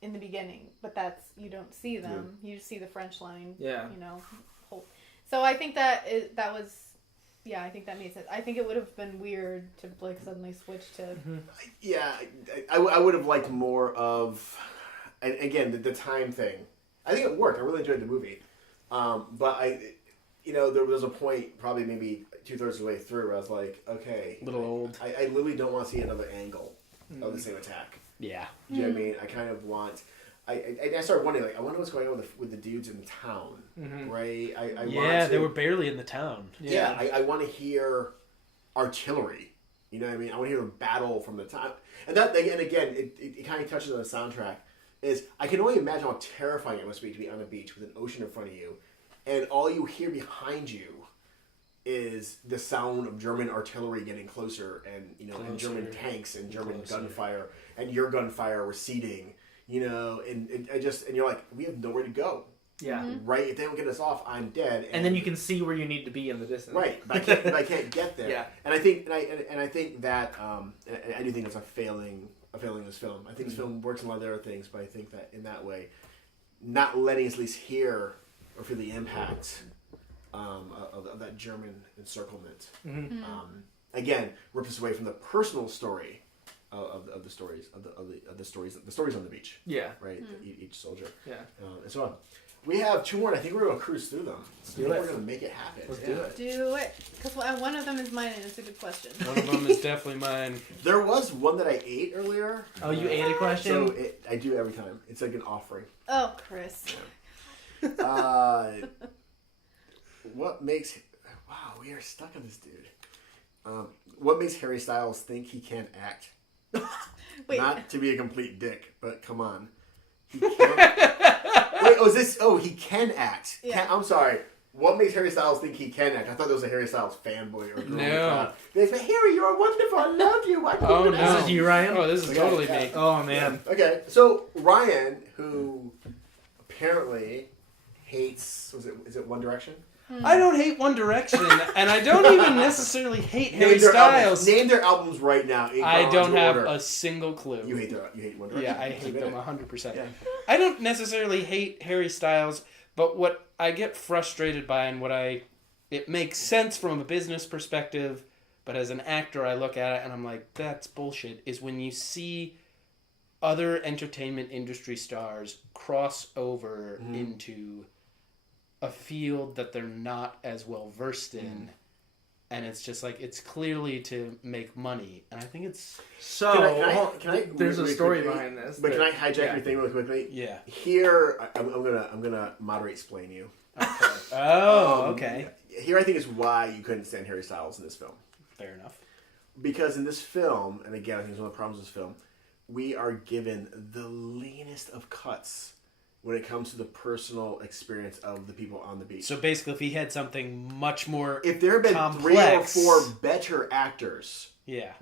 in the beginning, but you don't see them. You just see the French line. Yeah. So I think that was. Yeah, I think that made sense. I think it would have been weird to suddenly switch to. Yeah, I would have liked more of, and again, the time thing. I think it worked. I really enjoyed the movie, but there was a point, probably maybe 2/3 of the way through, where I was like, okay, A little old. I literally don't want to see another angle of the same attack. Yeah. Do you know what I mean? I kind of want. I started wondering, I wonder what's going on with the dudes in the town, right? I Yeah, want they to, were barely in the town. Yeah, I want to hear artillery. You know what I mean? I want to hear a battle from the time. And again, it kind of touches on the soundtrack. Is I can only imagine how terrifying it must be to be on a beach with an ocean in front of you, and all you hear behind you is the sound of German artillery getting closer, and and German tanks and German gunfire, and your gunfire receding. And you're like, we have nowhere to go. Yeah. Right? If they don't get us off, I'm dead. And then you can see where you need to be in the distance. Right, but I can't get there. Yeah. And I think that I do think it's a failing this film. I think this film works in a lot of other things, but I think that in that way, not letting us at least hear or feel the impact of that German encirclement. Again, rips us away from the personal story of the stories of the stories on the beach. Yeah. Right. Each soldier. Yeah. And so on. We have 2 more, and I think we're going to cruise through them. do it. We're going to make it happen. Let's do it. Do it, because one of them is mine, and it's a good question. One of them is definitely mine. There was one that I ate earlier. Oh, you ate a question? So I do every time. It's like an offering. Oh, Chris. What makes... Wow, we are stuck on this dude. What makes Harry Styles think he can't act? Wait. Not to be a complete dick, but come on. He can't... Wait, he can act. Yeah. I'm sorry. What makes Harry Styles think he can act? I thought there was a Harry Styles fanboy or girl. No. They say, Harry, you're wonderful. I love you. I Oh, love no. This is you, Ryan? Oh, this is Okay, totally yeah. me. Oh, man. Okay, so Ryan, who apparently hates, is it One Direction? I don't hate One Direction, and I don't even necessarily hate Harry Styles. Name their albums right now. I don't have a single clue. You hate One Direction? Yeah, I hate them 100%. Yeah. I don't necessarily hate Harry Styles, but what I get frustrated by and it makes sense from a business perspective, but as an actor I look at it and I'm like, that's bullshit, is when you see other entertainment industry stars cross over into a field that they're not as well versed in. And it's just like, it's clearly to make money. And I think it's... So, can I there's a story quickly, behind this. But can I hijack your thing really quickly? Yeah. Here, I'm gonna moderate explain you. Okay. Oh, okay. Here I think is why you couldn't stand Harry Styles in this film. Fair enough. Because in this film, and again I think it's one of the problems with this film, we are given the leanest of cuts when it comes to the personal experience of the people on the beach. So basically, if he had something much more if there had been complex, 3 or 4 better actors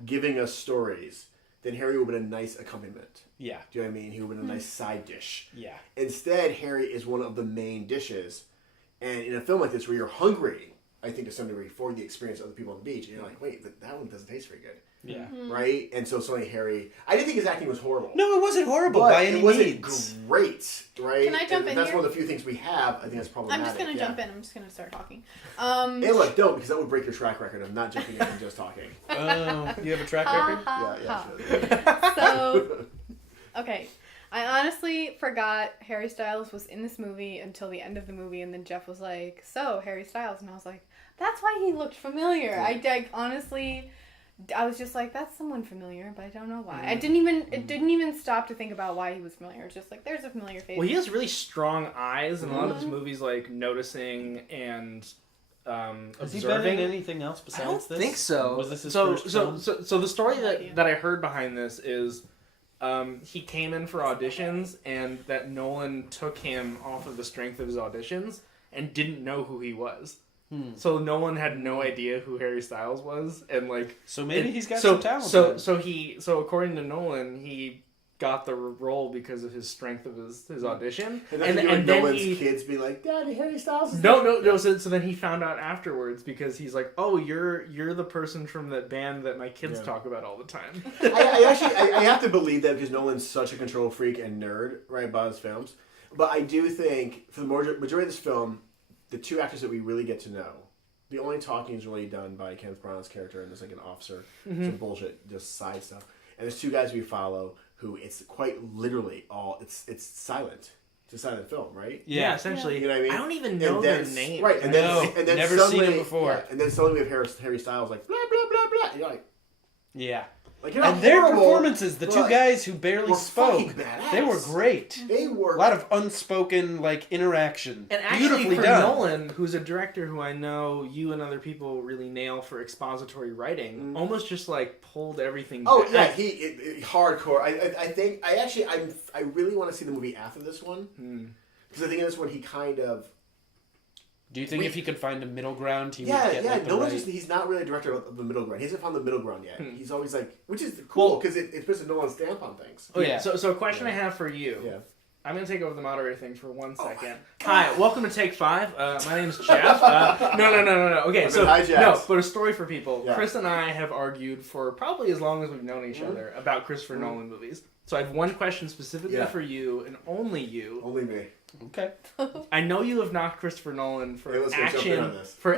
giving us stories, then Harry would have been a nice accompaniment. Yeah. Do you know what I mean? He would have been a nice side dish. Yeah. Instead, Harry is one of the main dishes. And in a film like this where you're hungry, I think to some degree, for the experience of the people on the beach, and you're like, wait, that one doesn't taste very good. Yeah. Right? And so suddenly Harry... I didn't think his acting was horrible. No, it wasn't horrible by any means. It wasn't great, right? Can I jump in That's here? one of the few things we have. I think that's problematic. I'm just going to jump in. I'm just going to start talking. Hey, look, don't, because that would break your track record of not jumping in and just talking. Oh, you have a track record? Yeah. So, okay. I honestly forgot Harry Styles was in this movie until the end of the movie, and then Jeff was like, so, Harry Styles. And I was like, that's why he looked familiar. Yeah. Honestly... I was just like, that's someone familiar, but I don't know why. It didn't even stop to think about why he was familiar. It's just like, there's a familiar face. Well, he has really strong eyes in a lot of his movies, like noticing and observing. Has he been in anything else besides I don't this? think so. Was this his first film? So the story that I heard behind this is he came in for auditions, and that Nolan took him off of the strength of his auditions and didn't know who he was. So Nolan had no idea who Harry Styles was, and like, so maybe he's got some talent. So according to Nolan, he got the role because of his strength of his audition, and then Nolan's kids be like, "Daddy, Harry Styles." No. So then he found out afterwards because he's like, "Oh, you're the person from that band that my kids talk about all the time." I have to believe that because Nolan's such a control freak and nerd, right, about his films. But I do think for the majority of this film, the 2 actors that we really get to know, the only talking is really done by Kenneth Branagh's character, and there's like an officer, some bullshit, just side stuff. And there's 2 guys we follow who it's quite literally it's silent. It's a silent film, right? Yeah, essentially. You know what I mean? I don't even know their names. Right, and then never suddenly, seen it before. Yeah, and then suddenly we have Harry Styles like blah blah blah blah. And you're like, yeah. Like, and their performances, the 2 guys who barely spoke, they were great. They were a lot of unspoken like interaction. And actually, beautifully for done. Nolan, who's a director who I know you and other people really nail for expository writing, almost just like pulled everything. Oh back. yeah, he hardcore. I really want to see the movie after this one because I think in this one he kind of. Do you think if he could find a middle ground, he would get like, he's not really a director of the middle ground. He hasn't found the middle ground yet. He's always like, which is cool because it puts a Nolan stamp on things. Oh yeah. So a question I have for you. Yeah. I'm going to take over the moderator thing for 1 second. Hi, welcome to Take 5. My name's Jeff. No. Okay, so no, but a story for people. Yeah. Chris and I have argued for probably as long as we've known each other about Christopher Nolan movies. So I have one question specifically for you, and only you. Only me. Okay. I know you have knocked Christopher Nolan for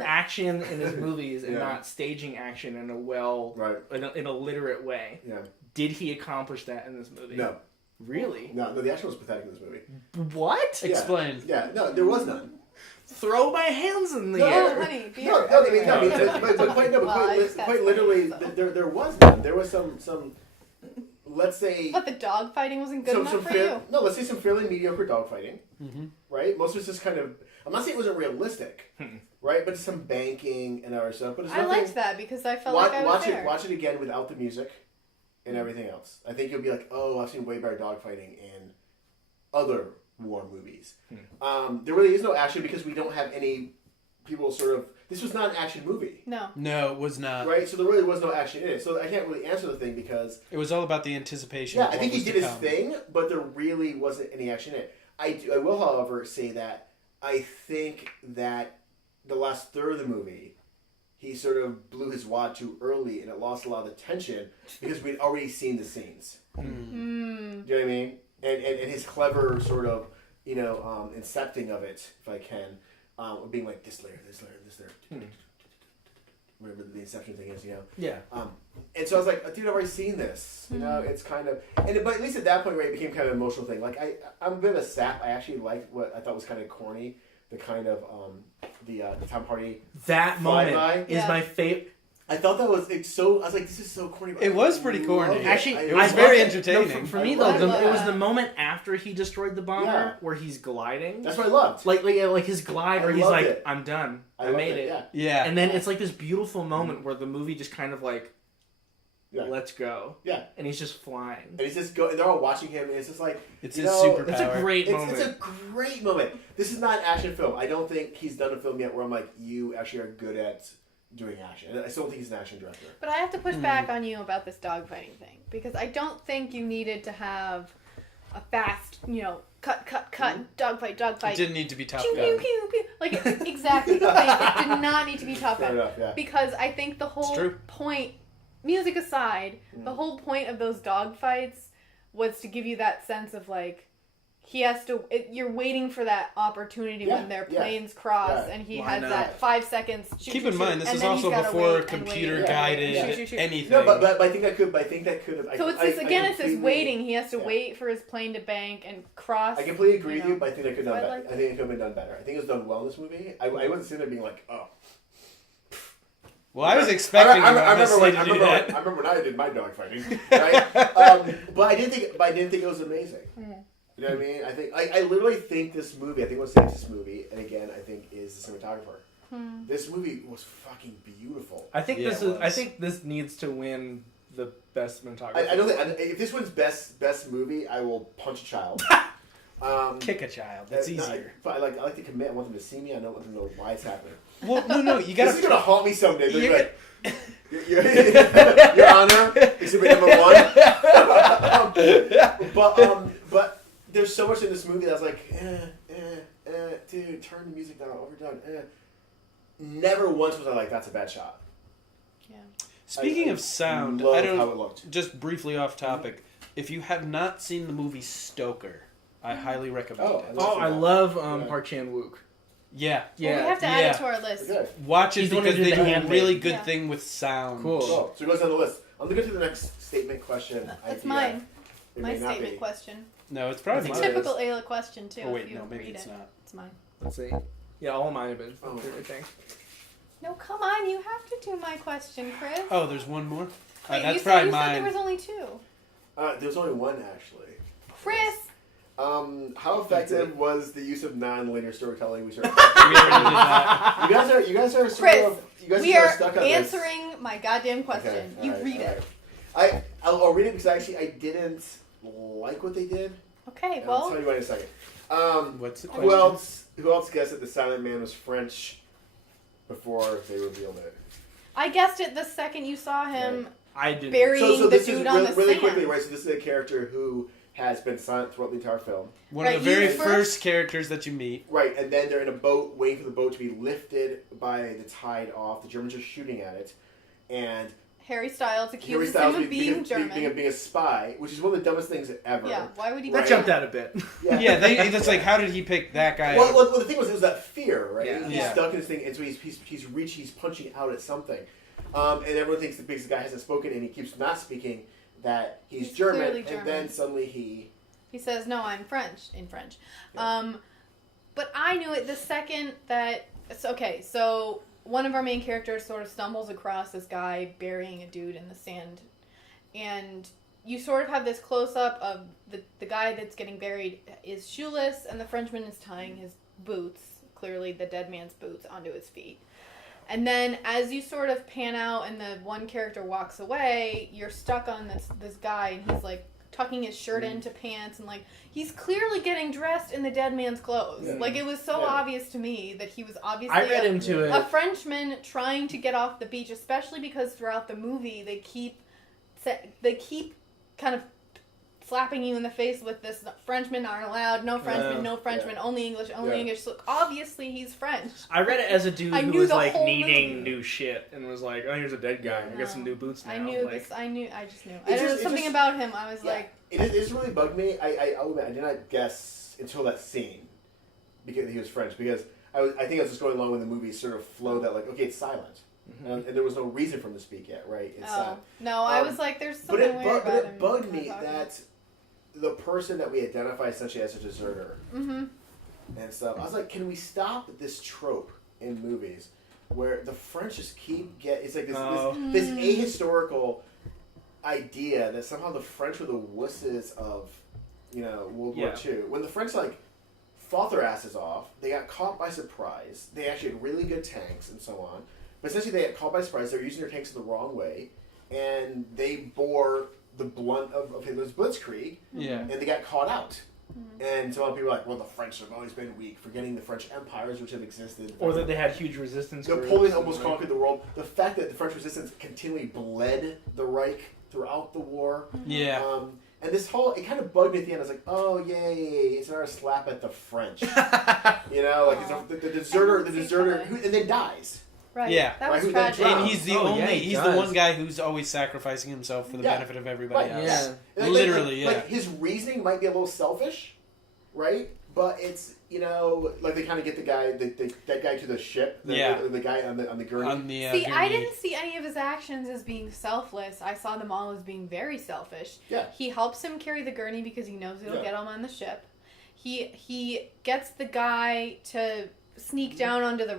action in his movies and not staging action in a literate way. Yeah. Did he accomplish that in this movie? No. Really? No, the action was pathetic in this movie. What? Yeah. Explain. Yeah, no, there was none. Throw my hands in the No, air. honey, beer. Quite literally, there was none. There was some let's say... But the dog fighting wasn't good enough for you? No, let's say some fairly mediocre dog fighting. Right? Most of it's just kind of... I'm not saying it wasn't realistic, right? But some banking and other stuff. But it's I liked that because I felt like I was there. Watch it again without the music and everything else. I think you'll be like, oh, I've seen way better dog fighting in other war movies. There really is no action because we don't have any people sort of... This was not an action movie. No. No, it was not. Right? So there really was no action in it. So I can't really answer the thing because... It was all about the anticipation. Yeah, I think he did his thing, but there really wasn't any action in it. I will, however, say that I think that the last third of the movie, he sort of blew his wad too early, and it lost a lot of the tension because we'd already seen the scenes. Do you know what I mean? And his clever sort of, incepting of it, if I can, being like this layer, this layer, this layer. Whatever the inception thing is, Yeah. And so I was like, dude, I've already seen this. It's kind of, but at least at that point, right, it became kind of an emotional thing. Like I'm a bit of a sap. I actually liked what I thought was kind of corny. The kind of the town party. That moment is my favorite. I thought that was so. I was like, this is so corny. But It was pretty corny. Actually, it was very entertaining. No, for me though, it was the moment after he destroyed the bomber where he's gliding. That's what I loved. Like his glide where he's like, it. I'm done. I made it. Yeah. And then it's like this beautiful moment where the movie just kind of like, let's go. Yeah. And he's just flying. And he's just go. And they're all watching him, and it's just like it's his superpower. It's a great moment. It's a great moment. This is not an action film. I don't think he's done a film yet where I'm like, you actually are good at doing action. I still don't think he's an action director. But I have to push back on you about this dogfighting thing because I don't think you needed to have a fast, cut, dogfight. It didn't need to be Top Pew, Gun. pew, pew, pew. Like, exactly. It did not need to be Top Gun. Fair enough, yeah. Because I think the whole point, music aside, the whole point of those dogfights was to give you that sense of like, he has to. You're waiting for that opportunity when their planes cross, and he has that 5 seconds. Keep in mind, this is also before computer-guided anything. No, but I think that could. So it's this waiting. He has to wait for his plane to bank and cross. I completely agree with you, but I think that could have done better. I think it could have been done better. I think it was done well in this movie. I wasn't sitting there being like, oh. Well, I was expecting I remember when I did my dogfighting, right? But I didn't think it was amazing. You know what I mean? I literally think this movie. I think what saves this movie, and again, I think is the cinematographer. This movie was fucking beautiful. I think this needs to win the best cinematographer. I don't think if this wins best movie, I will punch a child. Kick a child. That's easier. But I like to commit. I want them to see me. I don't want them to know why it's happening. Well, no, you gotta. This is gonna haunt me someday. They're like, Your Honor, exhibit number 1. But there's so much in this movie that's like, dude, turn the music down, overdone. Never once was I like, that's a bad shot. Yeah. Speaking of sound, how it looked. Just briefly off topic. If you have not seen the movie Stoker, I highly recommend it. I love Park Chan-wook. Yeah. Well, we have to add it to our list. Okay. Watch it because they do a really good Yeah. thing with sound. Cool. So it goes on the list. I'm going to go to the next statement question. That's idea. mine. It My may not statement be. question. No, it's probably It's a mine. typical Ayla question, too. Oh, wait, if you no, maybe read it's it. not. It's mine. Let's see. Yeah, all mine have been. Oh. I think. No, come on. You have to do my question, Chris. Oh, there's one more? Wait, That's you probably said mine. there was only 2. There's only one, actually. Chris! How effective was the use of non-linear storytelling? We We already did that. You guys are sort Chris, of. You guys we are are stuck on answering my goddamn question. Okay, You alright, read it. alright. I'll read it because actually I didn't like what they did. Okay, And well. I'll tell you why in a second. What's the question? Who else guessed that the Silent Man was French before they revealed it? I guessed it the second you saw him I didn't. burying So the this is dude on the really sand. quickly, right? So this is a character who has been silent throughout the entire film. One Right, of the very you first characters that you meet. Right, and then they're in a boat waiting for the boat to be lifted by the tide off. The Germans are shooting at it. And Harry Styles Harry accuses Styles him of being German. being a spy, which is one of the dumbest things ever. Yeah, why would he That Right. jumped out a bit. Yeah, it's like, how did he pick that guy? Well, the thing was, it was that fear, right? Yeah. He's stuck in this thing, and so he's punching out at something. And everyone thinks because the guy hasn't spoken and he keeps not speaking, that he's German. clearly And German. then suddenly he says, no, I'm French, in French. Yeah. But I knew it the second that... So one of our main characters sort of stumbles across this guy burying a dude in the sand. And you sort of have this close-up of the guy that's getting buried is shoeless, and the Frenchman is tying his boots, clearly the dead man's boots, onto his feet. And then as you sort of pan out and the one character walks away, you're stuck on this guy, and he's like tucking his shirt into pants, and like he's clearly getting dressed in the dead man's clothes. Yeah. Like it was so obvious to me that he was obviously I read into it. a Frenchman trying to get off the beach, especially because throughout the movie they keep kind of slapping you in the face with this Frenchmen aren't allowed, no Frenchmen, no Frenchmen, only English, only English. So obviously he's French. I read it as a dude who knew was the like whole needing movie. new shit and was like, oh, here's a dead guy. I got some new boots now. I knew like, this. I just knew. It There was just- something about him. I was like, It's really bugged me. I'll admit, I did not guess until that scene because he was French. Because I think I was just going along with the movie sort of flow that like, okay, it's silent. And there was no reason for him to speak yet, right? It's silent. no, I was like, there's something weird about him. But it bugged me that the person that we identify essentially as a deserter and stuff. I was like, can we stop this trope in movies where the French just keep it's like this ahistorical idea that somehow the French were the wusses of World War II. When the French like fought their asses off, they got caught by surprise. They actually had really good tanks and so on. But essentially, they got caught by surprise. They were using their tanks the wrong way, and they bore the blunt of Hitler's blitzkrieg. Yeah. And they got caught out. And so a lot of people are like, well, the French have always been weak, forgetting the French empires which have existed. or that they had huge resistance. Napoleon groups almost and, like, conquered the world. The fact that the French resistance continually bled the Reich throughout the war. Yeah. And this whole, it kind of bugged me at the end. I was like, oh, yay, it's not a slap at the French. Like the deserter, who and then dies. Right. Yeah. That was Right, who then tragic. drowned. And he's the Oh, only, yeah, he he's the does. one guy who's always sacrificing himself for the Yeah. benefit of everybody Right. else. Yeah. Like, Literally, like, yeah. Like his reasoning might be a little selfish, right? But it's like they kind of get the guy, that guy to the ship, the guy on the gurney. On the, See, I gurney. didn't see any of his actions as being selfless. I saw them all as being very selfish. Yeah. He helps him carry the gurney because he knows it'll Yeah. get him on the ship. He gets the guy to sneak down onto the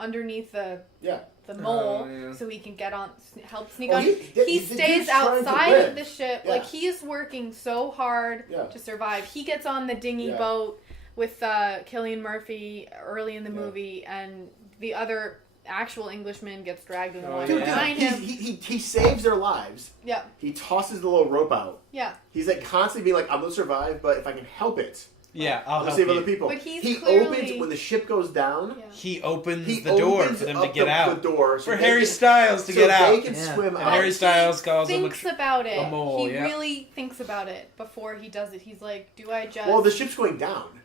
underneath the mole so he can help sneak Oh, on. the He dude's stays trying to outside live. of the ship. Yeah. Like, he is working so hard Yeah. to survive. He gets on the dinghy Yeah. boat with Cillian Murphy early in the movie, and the other actual Englishman gets dragged in the water Dude, behind him. he saves their lives. Yeah, He tosses the little rope out. yeah. He's like constantly being like, I'm gonna survive, but if I can help it, Yeah, I'll I'll help save you. other people. But he's he clearly- opens when the ship goes down. Yeah. He opens He the door opens for them up to get out. the door so For they Harry can- Styles to so get they out. can Yeah. swim And out. Harry Styles calls him Thinks about it. a mole, He yeah. really thinks about it before he does it. He's like, "Do I just?" Well, the ship's going down.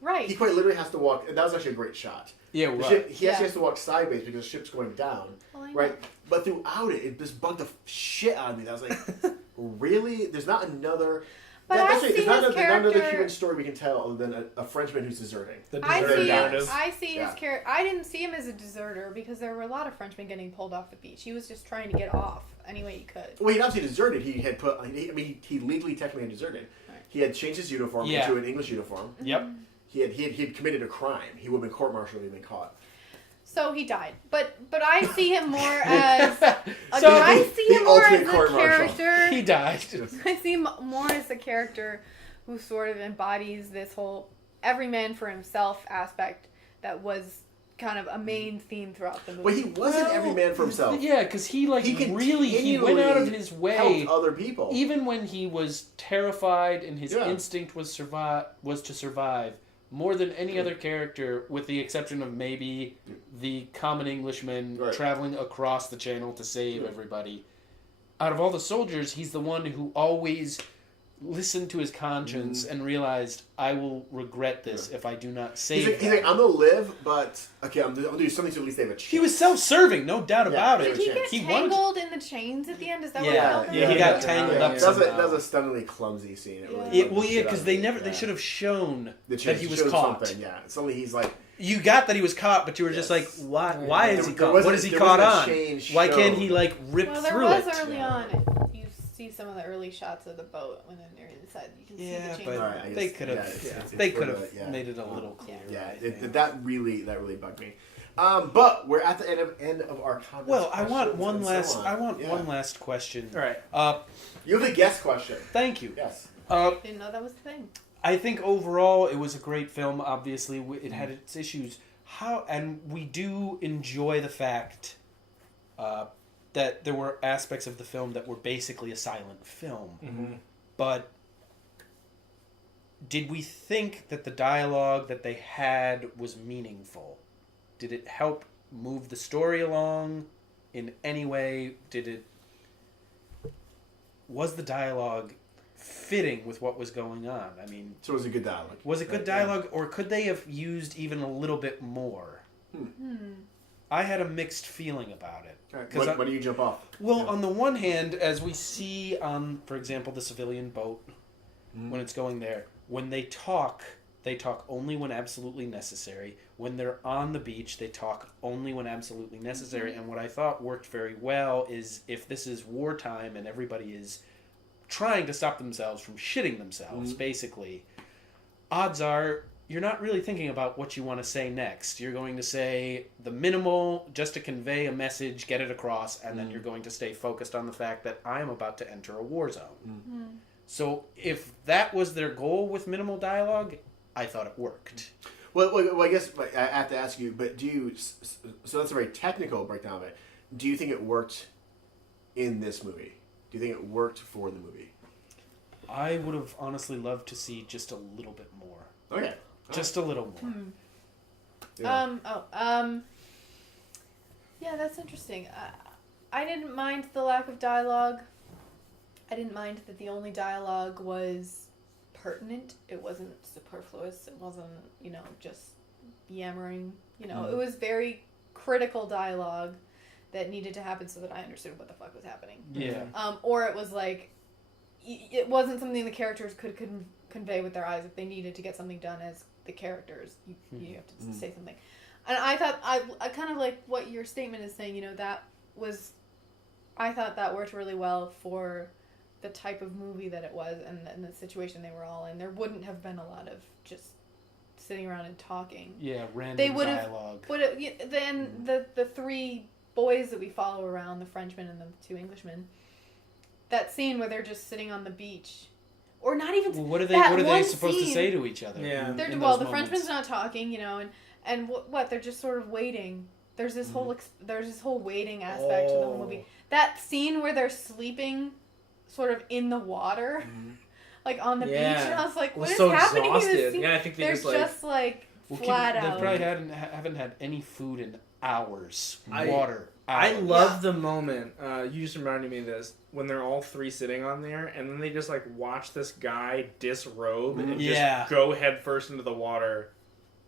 right. He quite literally has to walk. And that was actually a great shot. Yeah, The right. ship, he Yeah. actually has to walk sideways because the ship's going down. Well, I know. Right? But throughout it, it just bugged the shit out of me. I was like, really? There's not another. But that's I right, see there's not his another character- human story we can tell other than a Frenchman who's deserting. The I deserted see. narrative. I see his Yeah. character. I didn't see him as a deserter because there were a lot of Frenchmen getting pulled off the beach. He was just trying to get off any way he could. Well, he obviously deserted. He had put. He legally technically had deserted. Right. He had changed his uniform Yeah. into an English uniform. Yep. He had committed a crime. He would have been court-martialed if he'd been caught. So he died. But I see him more as So I see him more ultimate as a court-martial. character. He died. I see him more as a character who sort of embodies this whole everyman for himself aspect that was kind of a main theme throughout the movie. But he wasn't every man for himself. Yeah, because he He he went out of continually his way. Helped other people. Even when he was terrified and his Yeah. instinct was to survive more than any other character, with the exception of maybe the common Englishman Right. traveling across the channel to save everybody. Out of all the soldiers, he's the one who always listened to his conscience and realized, I will regret this if I do not save He's them. like, I'm gonna live, but okay, I'm gonna do something to at least they have a chance. He was self-serving, no doubt about Yeah, it. Did he get He wanted- tangled in the chains at the end? Is that what Yeah, happened? yeah, he got tangled up That was somehow. that was a stunningly clumsy scene. It really Yeah. bugged It, well, the yeah, shit because out they of me. never, Yeah. they should have shown The that chance he to was show caught. something, yeah, suddenly he's like, You got that he was caught, but you were just like, Yes. why is he There caught? wasn't- What is he there caught wasn't on? a change Why can't shown. he like rip Well, there through was it? early Yeah. on. You see some of the early shots of the boat when they're inside. You can see Yeah, the chains. but All right, I they guess- could have, yeah, it's they for could the- have yeah. made it a little clearer. yeah, I think. that really bugged me. But we're at the end of our comments. Well, I want questions, one and so last. on. I want Yeah. one last question. All right. You have a guest question. Thank you. Yes. Didn't know that was the thing. I think overall it was a great film. Obviously, it had its issues. And we do enjoy the fact that there were aspects of the film that were basically a silent film. Mm-hmm. But did we think that the dialogue that they had was meaningful? Did it help move the story along in any way? Was the dialogue fitting with what was going on. I mean, so it was a good dialogue. Was it good dialogue, or could they have used even a little bit more? I had a mixed feeling about it. Right. What do you jump off? Well, on the one hand, as we see on, for example, the civilian boat, when it's going there, when they talk only when absolutely necessary. When they're on the beach, they talk only when absolutely necessary. And what I thought worked very well is if this is wartime and everybody is trying to stop themselves from shitting themselves, basically, odds are you're not really thinking about what you want to say next. You're going to say the minimal just to convey a message, get it across, and then you're going to stay focused on the fact that I am about to enter a war zone. So if that was their goal with minimal dialogue, I thought it worked. Well, I guess I have to ask you, but do you... So that's a very technical breakdown of it. Do you think it worked in this movie? Do you think it worked for the movie? I would have honestly loved to see just a little bit more. Okay. Just a little more. Yeah, that's interesting. I didn't mind the lack of dialogue. I didn't mind that the only dialogue was pertinent. It wasn't superfluous. It wasn't, just yammering. It was very critical dialogue that needed to happen so that I understood what the fuck was happening. Yeah. Or it was like, it wasn't something the characters could convey with their eyes. If they needed to get something done as the characters, you have to say something. And I thought, I kind of like what your statement is saying, I thought that worked really well for the type of movie that it was and the situation they were all in. There wouldn't have been a lot of just sitting around and talking. Yeah, random they would dialogue. Then the three boys that we follow around, the Frenchman and the two Englishmen, that scene where they're just sitting on the beach, or not even. Well, what are they supposed to say to each other? Yeah. The Frenchman's not talking, and what they're just sort of waiting. There's this whole waiting aspect to the whole movie. That scene where they're sleeping, sort of in the water, like on the beach, and I was like, "What is happening in this scene?" Yeah, I think they're just flat out. They probably haven't had any food in hours. Water. I love the moment. You just reminded me of this when they're all three sitting on there, and then they just watch this guy disrobe and just go head first into the water,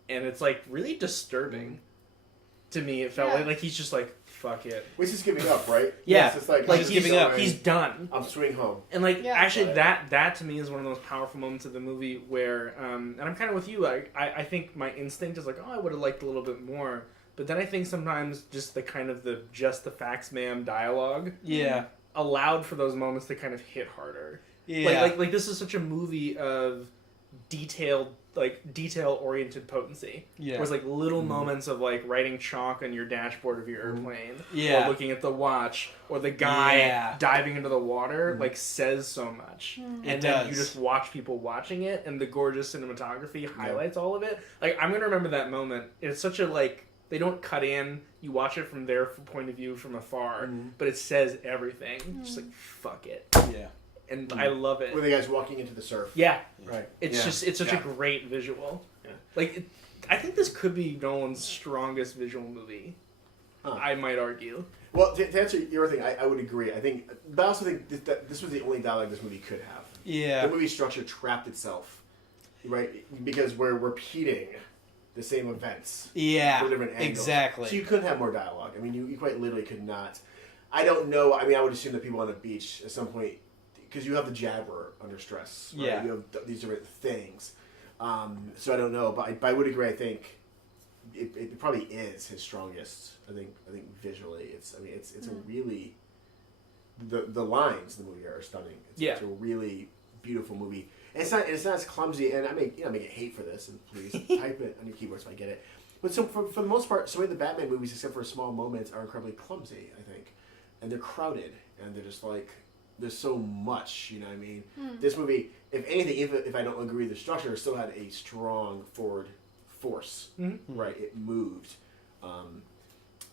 and it's really disturbing. To me, it felt like he's just fuck it. Well, he's just giving up, right? Yeah, it's he's giving up. He's done. I'm swinging home. And actually, that to me is one of the most powerful moments of the movie where, and I'm kind of with you. I think my instinct is I would have liked a little bit more. But then I think sometimes just the kind of the just the facts ma'am dialogue allowed for those moments to kind of hit harder. Yeah. Like this is such a movie of detail oriented potency. Yeah. Where it's little moments of writing chalk on your dashboard of your airplane. Yeah. Or looking at the watch. Or the guy diving into the water says so much. And then you just watch people watching it, and the gorgeous cinematography highlights all of it. I'm gonna remember that moment. It's such a they don't cut in. You watch it from their point of view from afar, but it says everything. Just fuck it. Yeah. And I love it. Were the guys walking into the surf? Yeah. Right. It's such a great visual. Yeah. I think this could be Nolan's strongest visual movie. Huh. I might argue. Well, to answer your thing, I would agree. But I also think that this was the only dialogue this movie could have. Yeah. The movie structure trapped itself, right? Because we're repeating the same events. Yeah. For different angles. Exactly. So you couldn't have more dialogue. You quite literally could not. I don't know. I would assume that people on the beach at some point, because you have the jabber under stress. Right? Yeah. You have these different things. So I don't know, but I would agree. I think it probably is his strongest. I think visually, it's a really the lines in the movie are stunning. It's a really beautiful movie. And it's not as clumsy. And I may get hate for this, and please type it on your keyboard so I get it. But so for the most part, so many of the Batman movies, except for small moments, are incredibly clumsy. I think, and they're crowded, and they're just there's so much, This movie, if anything, if I don't agree with the structure, still had a strong forward force, right? It moved.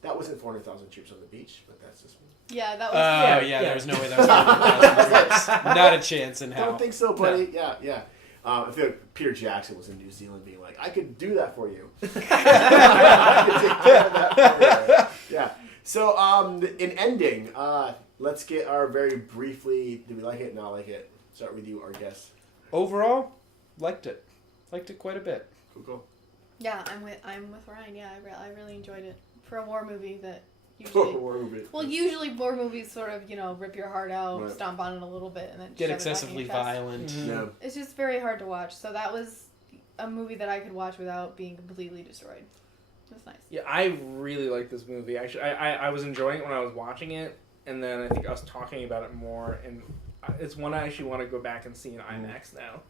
That wasn't 400,000 troops on the beach, but that's just me. Yeah, that was... there was no way that was 400,000 troops. Not a chance in hell. I don't think so, buddy. No. Yeah. I feel like Peter Jackson was in New Zealand being like, I could do that for you. I could take care of that for you. Yeah. So, in ending, let's get our very briefly, do we like it, not like it, start with you, our guest. Overall, liked it quite a bit. Cool. Yeah, I'm with Ryan. Yeah, I really enjoyed it for a war movie that usually. Usually war movies sort of rip your heart out, right. Stomp on it a little bit, and then get excessively violent. Mm-hmm. Yeah. It's just very hard to watch. So that was a movie that I could watch without being completely destroyed. It was nice. Yeah, I really like this movie. Actually, I was enjoying it when I was watching it, and then I think I was talking about it more, and it's one I actually want to go back and see in IMAX now.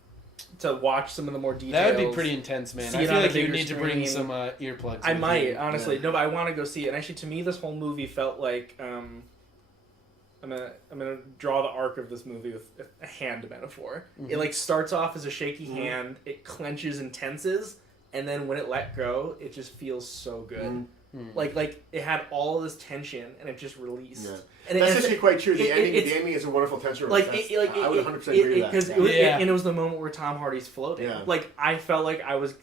To watch some of the more details. That would be pretty intense, man. I feel like you need to bring some earplugs. I might, honestly. Yeah. No, but I want to go see it. And actually, to me, this whole movie felt like... I'm gonna draw the arc of this movie with a hand metaphor. Mm-hmm. It starts off as a shaky hand, it clenches and tenses, and then when it let go, it just feels so good. Mm-hmm. Like it had all this tension and it just released. Yeah. And that's actually quite true. The ending is a wonderful tension. I would 100% agree with that. And it was the moment where Tom Hardy's floating. Yeah. I felt like I was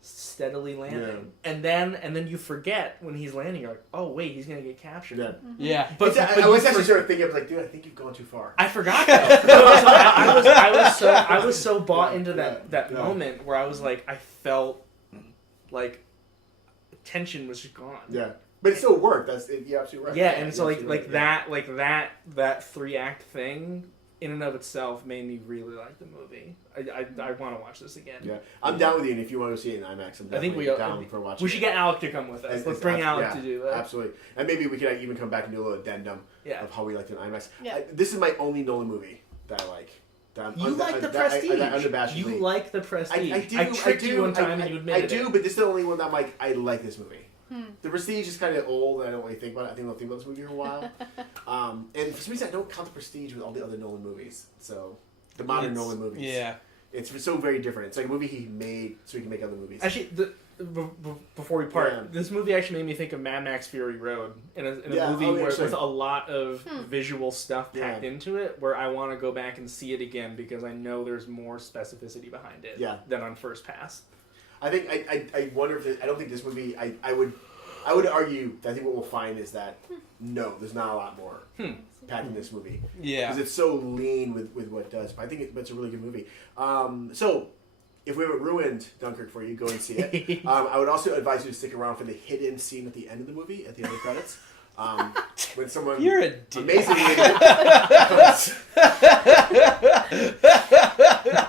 steadily landing, and then you forget when he's landing. You're like, oh wait, he's gonna get captured. Yeah, yeah. But I was actually sort of thinking, I was like, dude, I think you've gone too far. I forgot that. I was so bought into that moment where I was like, I felt like tension was just gone. Yeah, but it still worked. You're absolutely right. Yeah, and so that 3-act thing in and of itself made me really like the movie. I want to watch this again. Yeah, I'm down with you, and if you want to see it in IMAX, I'm definitely down for watching. We should get Alec to come with us. Let's bring Alec to do that. Absolutely, and maybe we could even come back and do a little addendum of how we liked it in IMAX. Yeah. This is my only Nolan movie that I like. You like The Prestige. You like The Prestige. I do. I tricked you one time and you admitted it. I do, but this is the only one that I'm like, I like this movie. The Prestige is kind of old, and I don't really think about it. I think I'll think about this movie for a while. And for some reason, I don't count The Prestige with all the other Nolan movies. So, the modern Nolan movies. Yeah. It's so very different. It's like a movie he made so he can make other movies. Actually, before we part, this movie actually made me think of Mad Max Fury Road in a movie with a lot of visual stuff packed into it, where I want to go back and see it again because I know there's more specificity behind it than on first pass. I think I wonder if I don't think this movie I would argue that I think what we'll find is that no, there's not a lot more packed in this movie. Yeah, because it's so lean with what it does. But I think it's a really good movie. So if we haven't ruined Dunkirk for you, go and see it. I would also advise you to stick around for the hidden scene at the end of the movie, at the end of the credits. When someone you're a dick. Amazingly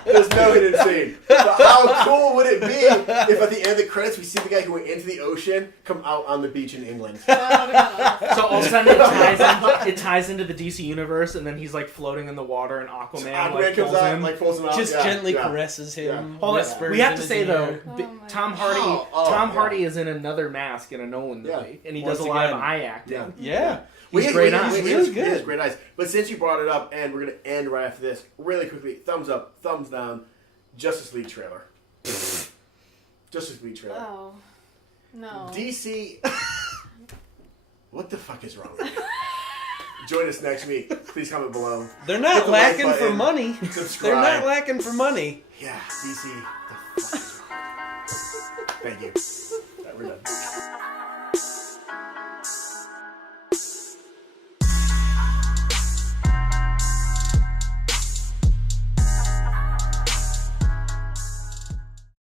there's no hidden scene. But how cool would it be if at the end of the credits we see the guy who went into the ocean come out on the beach in England? So all of a sudden it ties into the DC universe, and then he's floating in the water, and Aquaman comes out, pulls him out, just gently caresses him. Yeah. We have to say though, Tom Hardy is in another mask in a Nolan movie, and he does a lot of eye acting. Yeah. He's great eyes. He's really good. He has great eyes. But since you brought it up, and we're going to end right after this, really quickly, thumbs up, thumbs down, Justice League trailer. Justice League trailer. Oh. No. DC. What the fuck is wrong with you? Join us next week. Please comment below. They're not lacking for money. Subscribe. They're not lacking for money. Yeah, DC. The fuck is wrong? Thank you. We're done.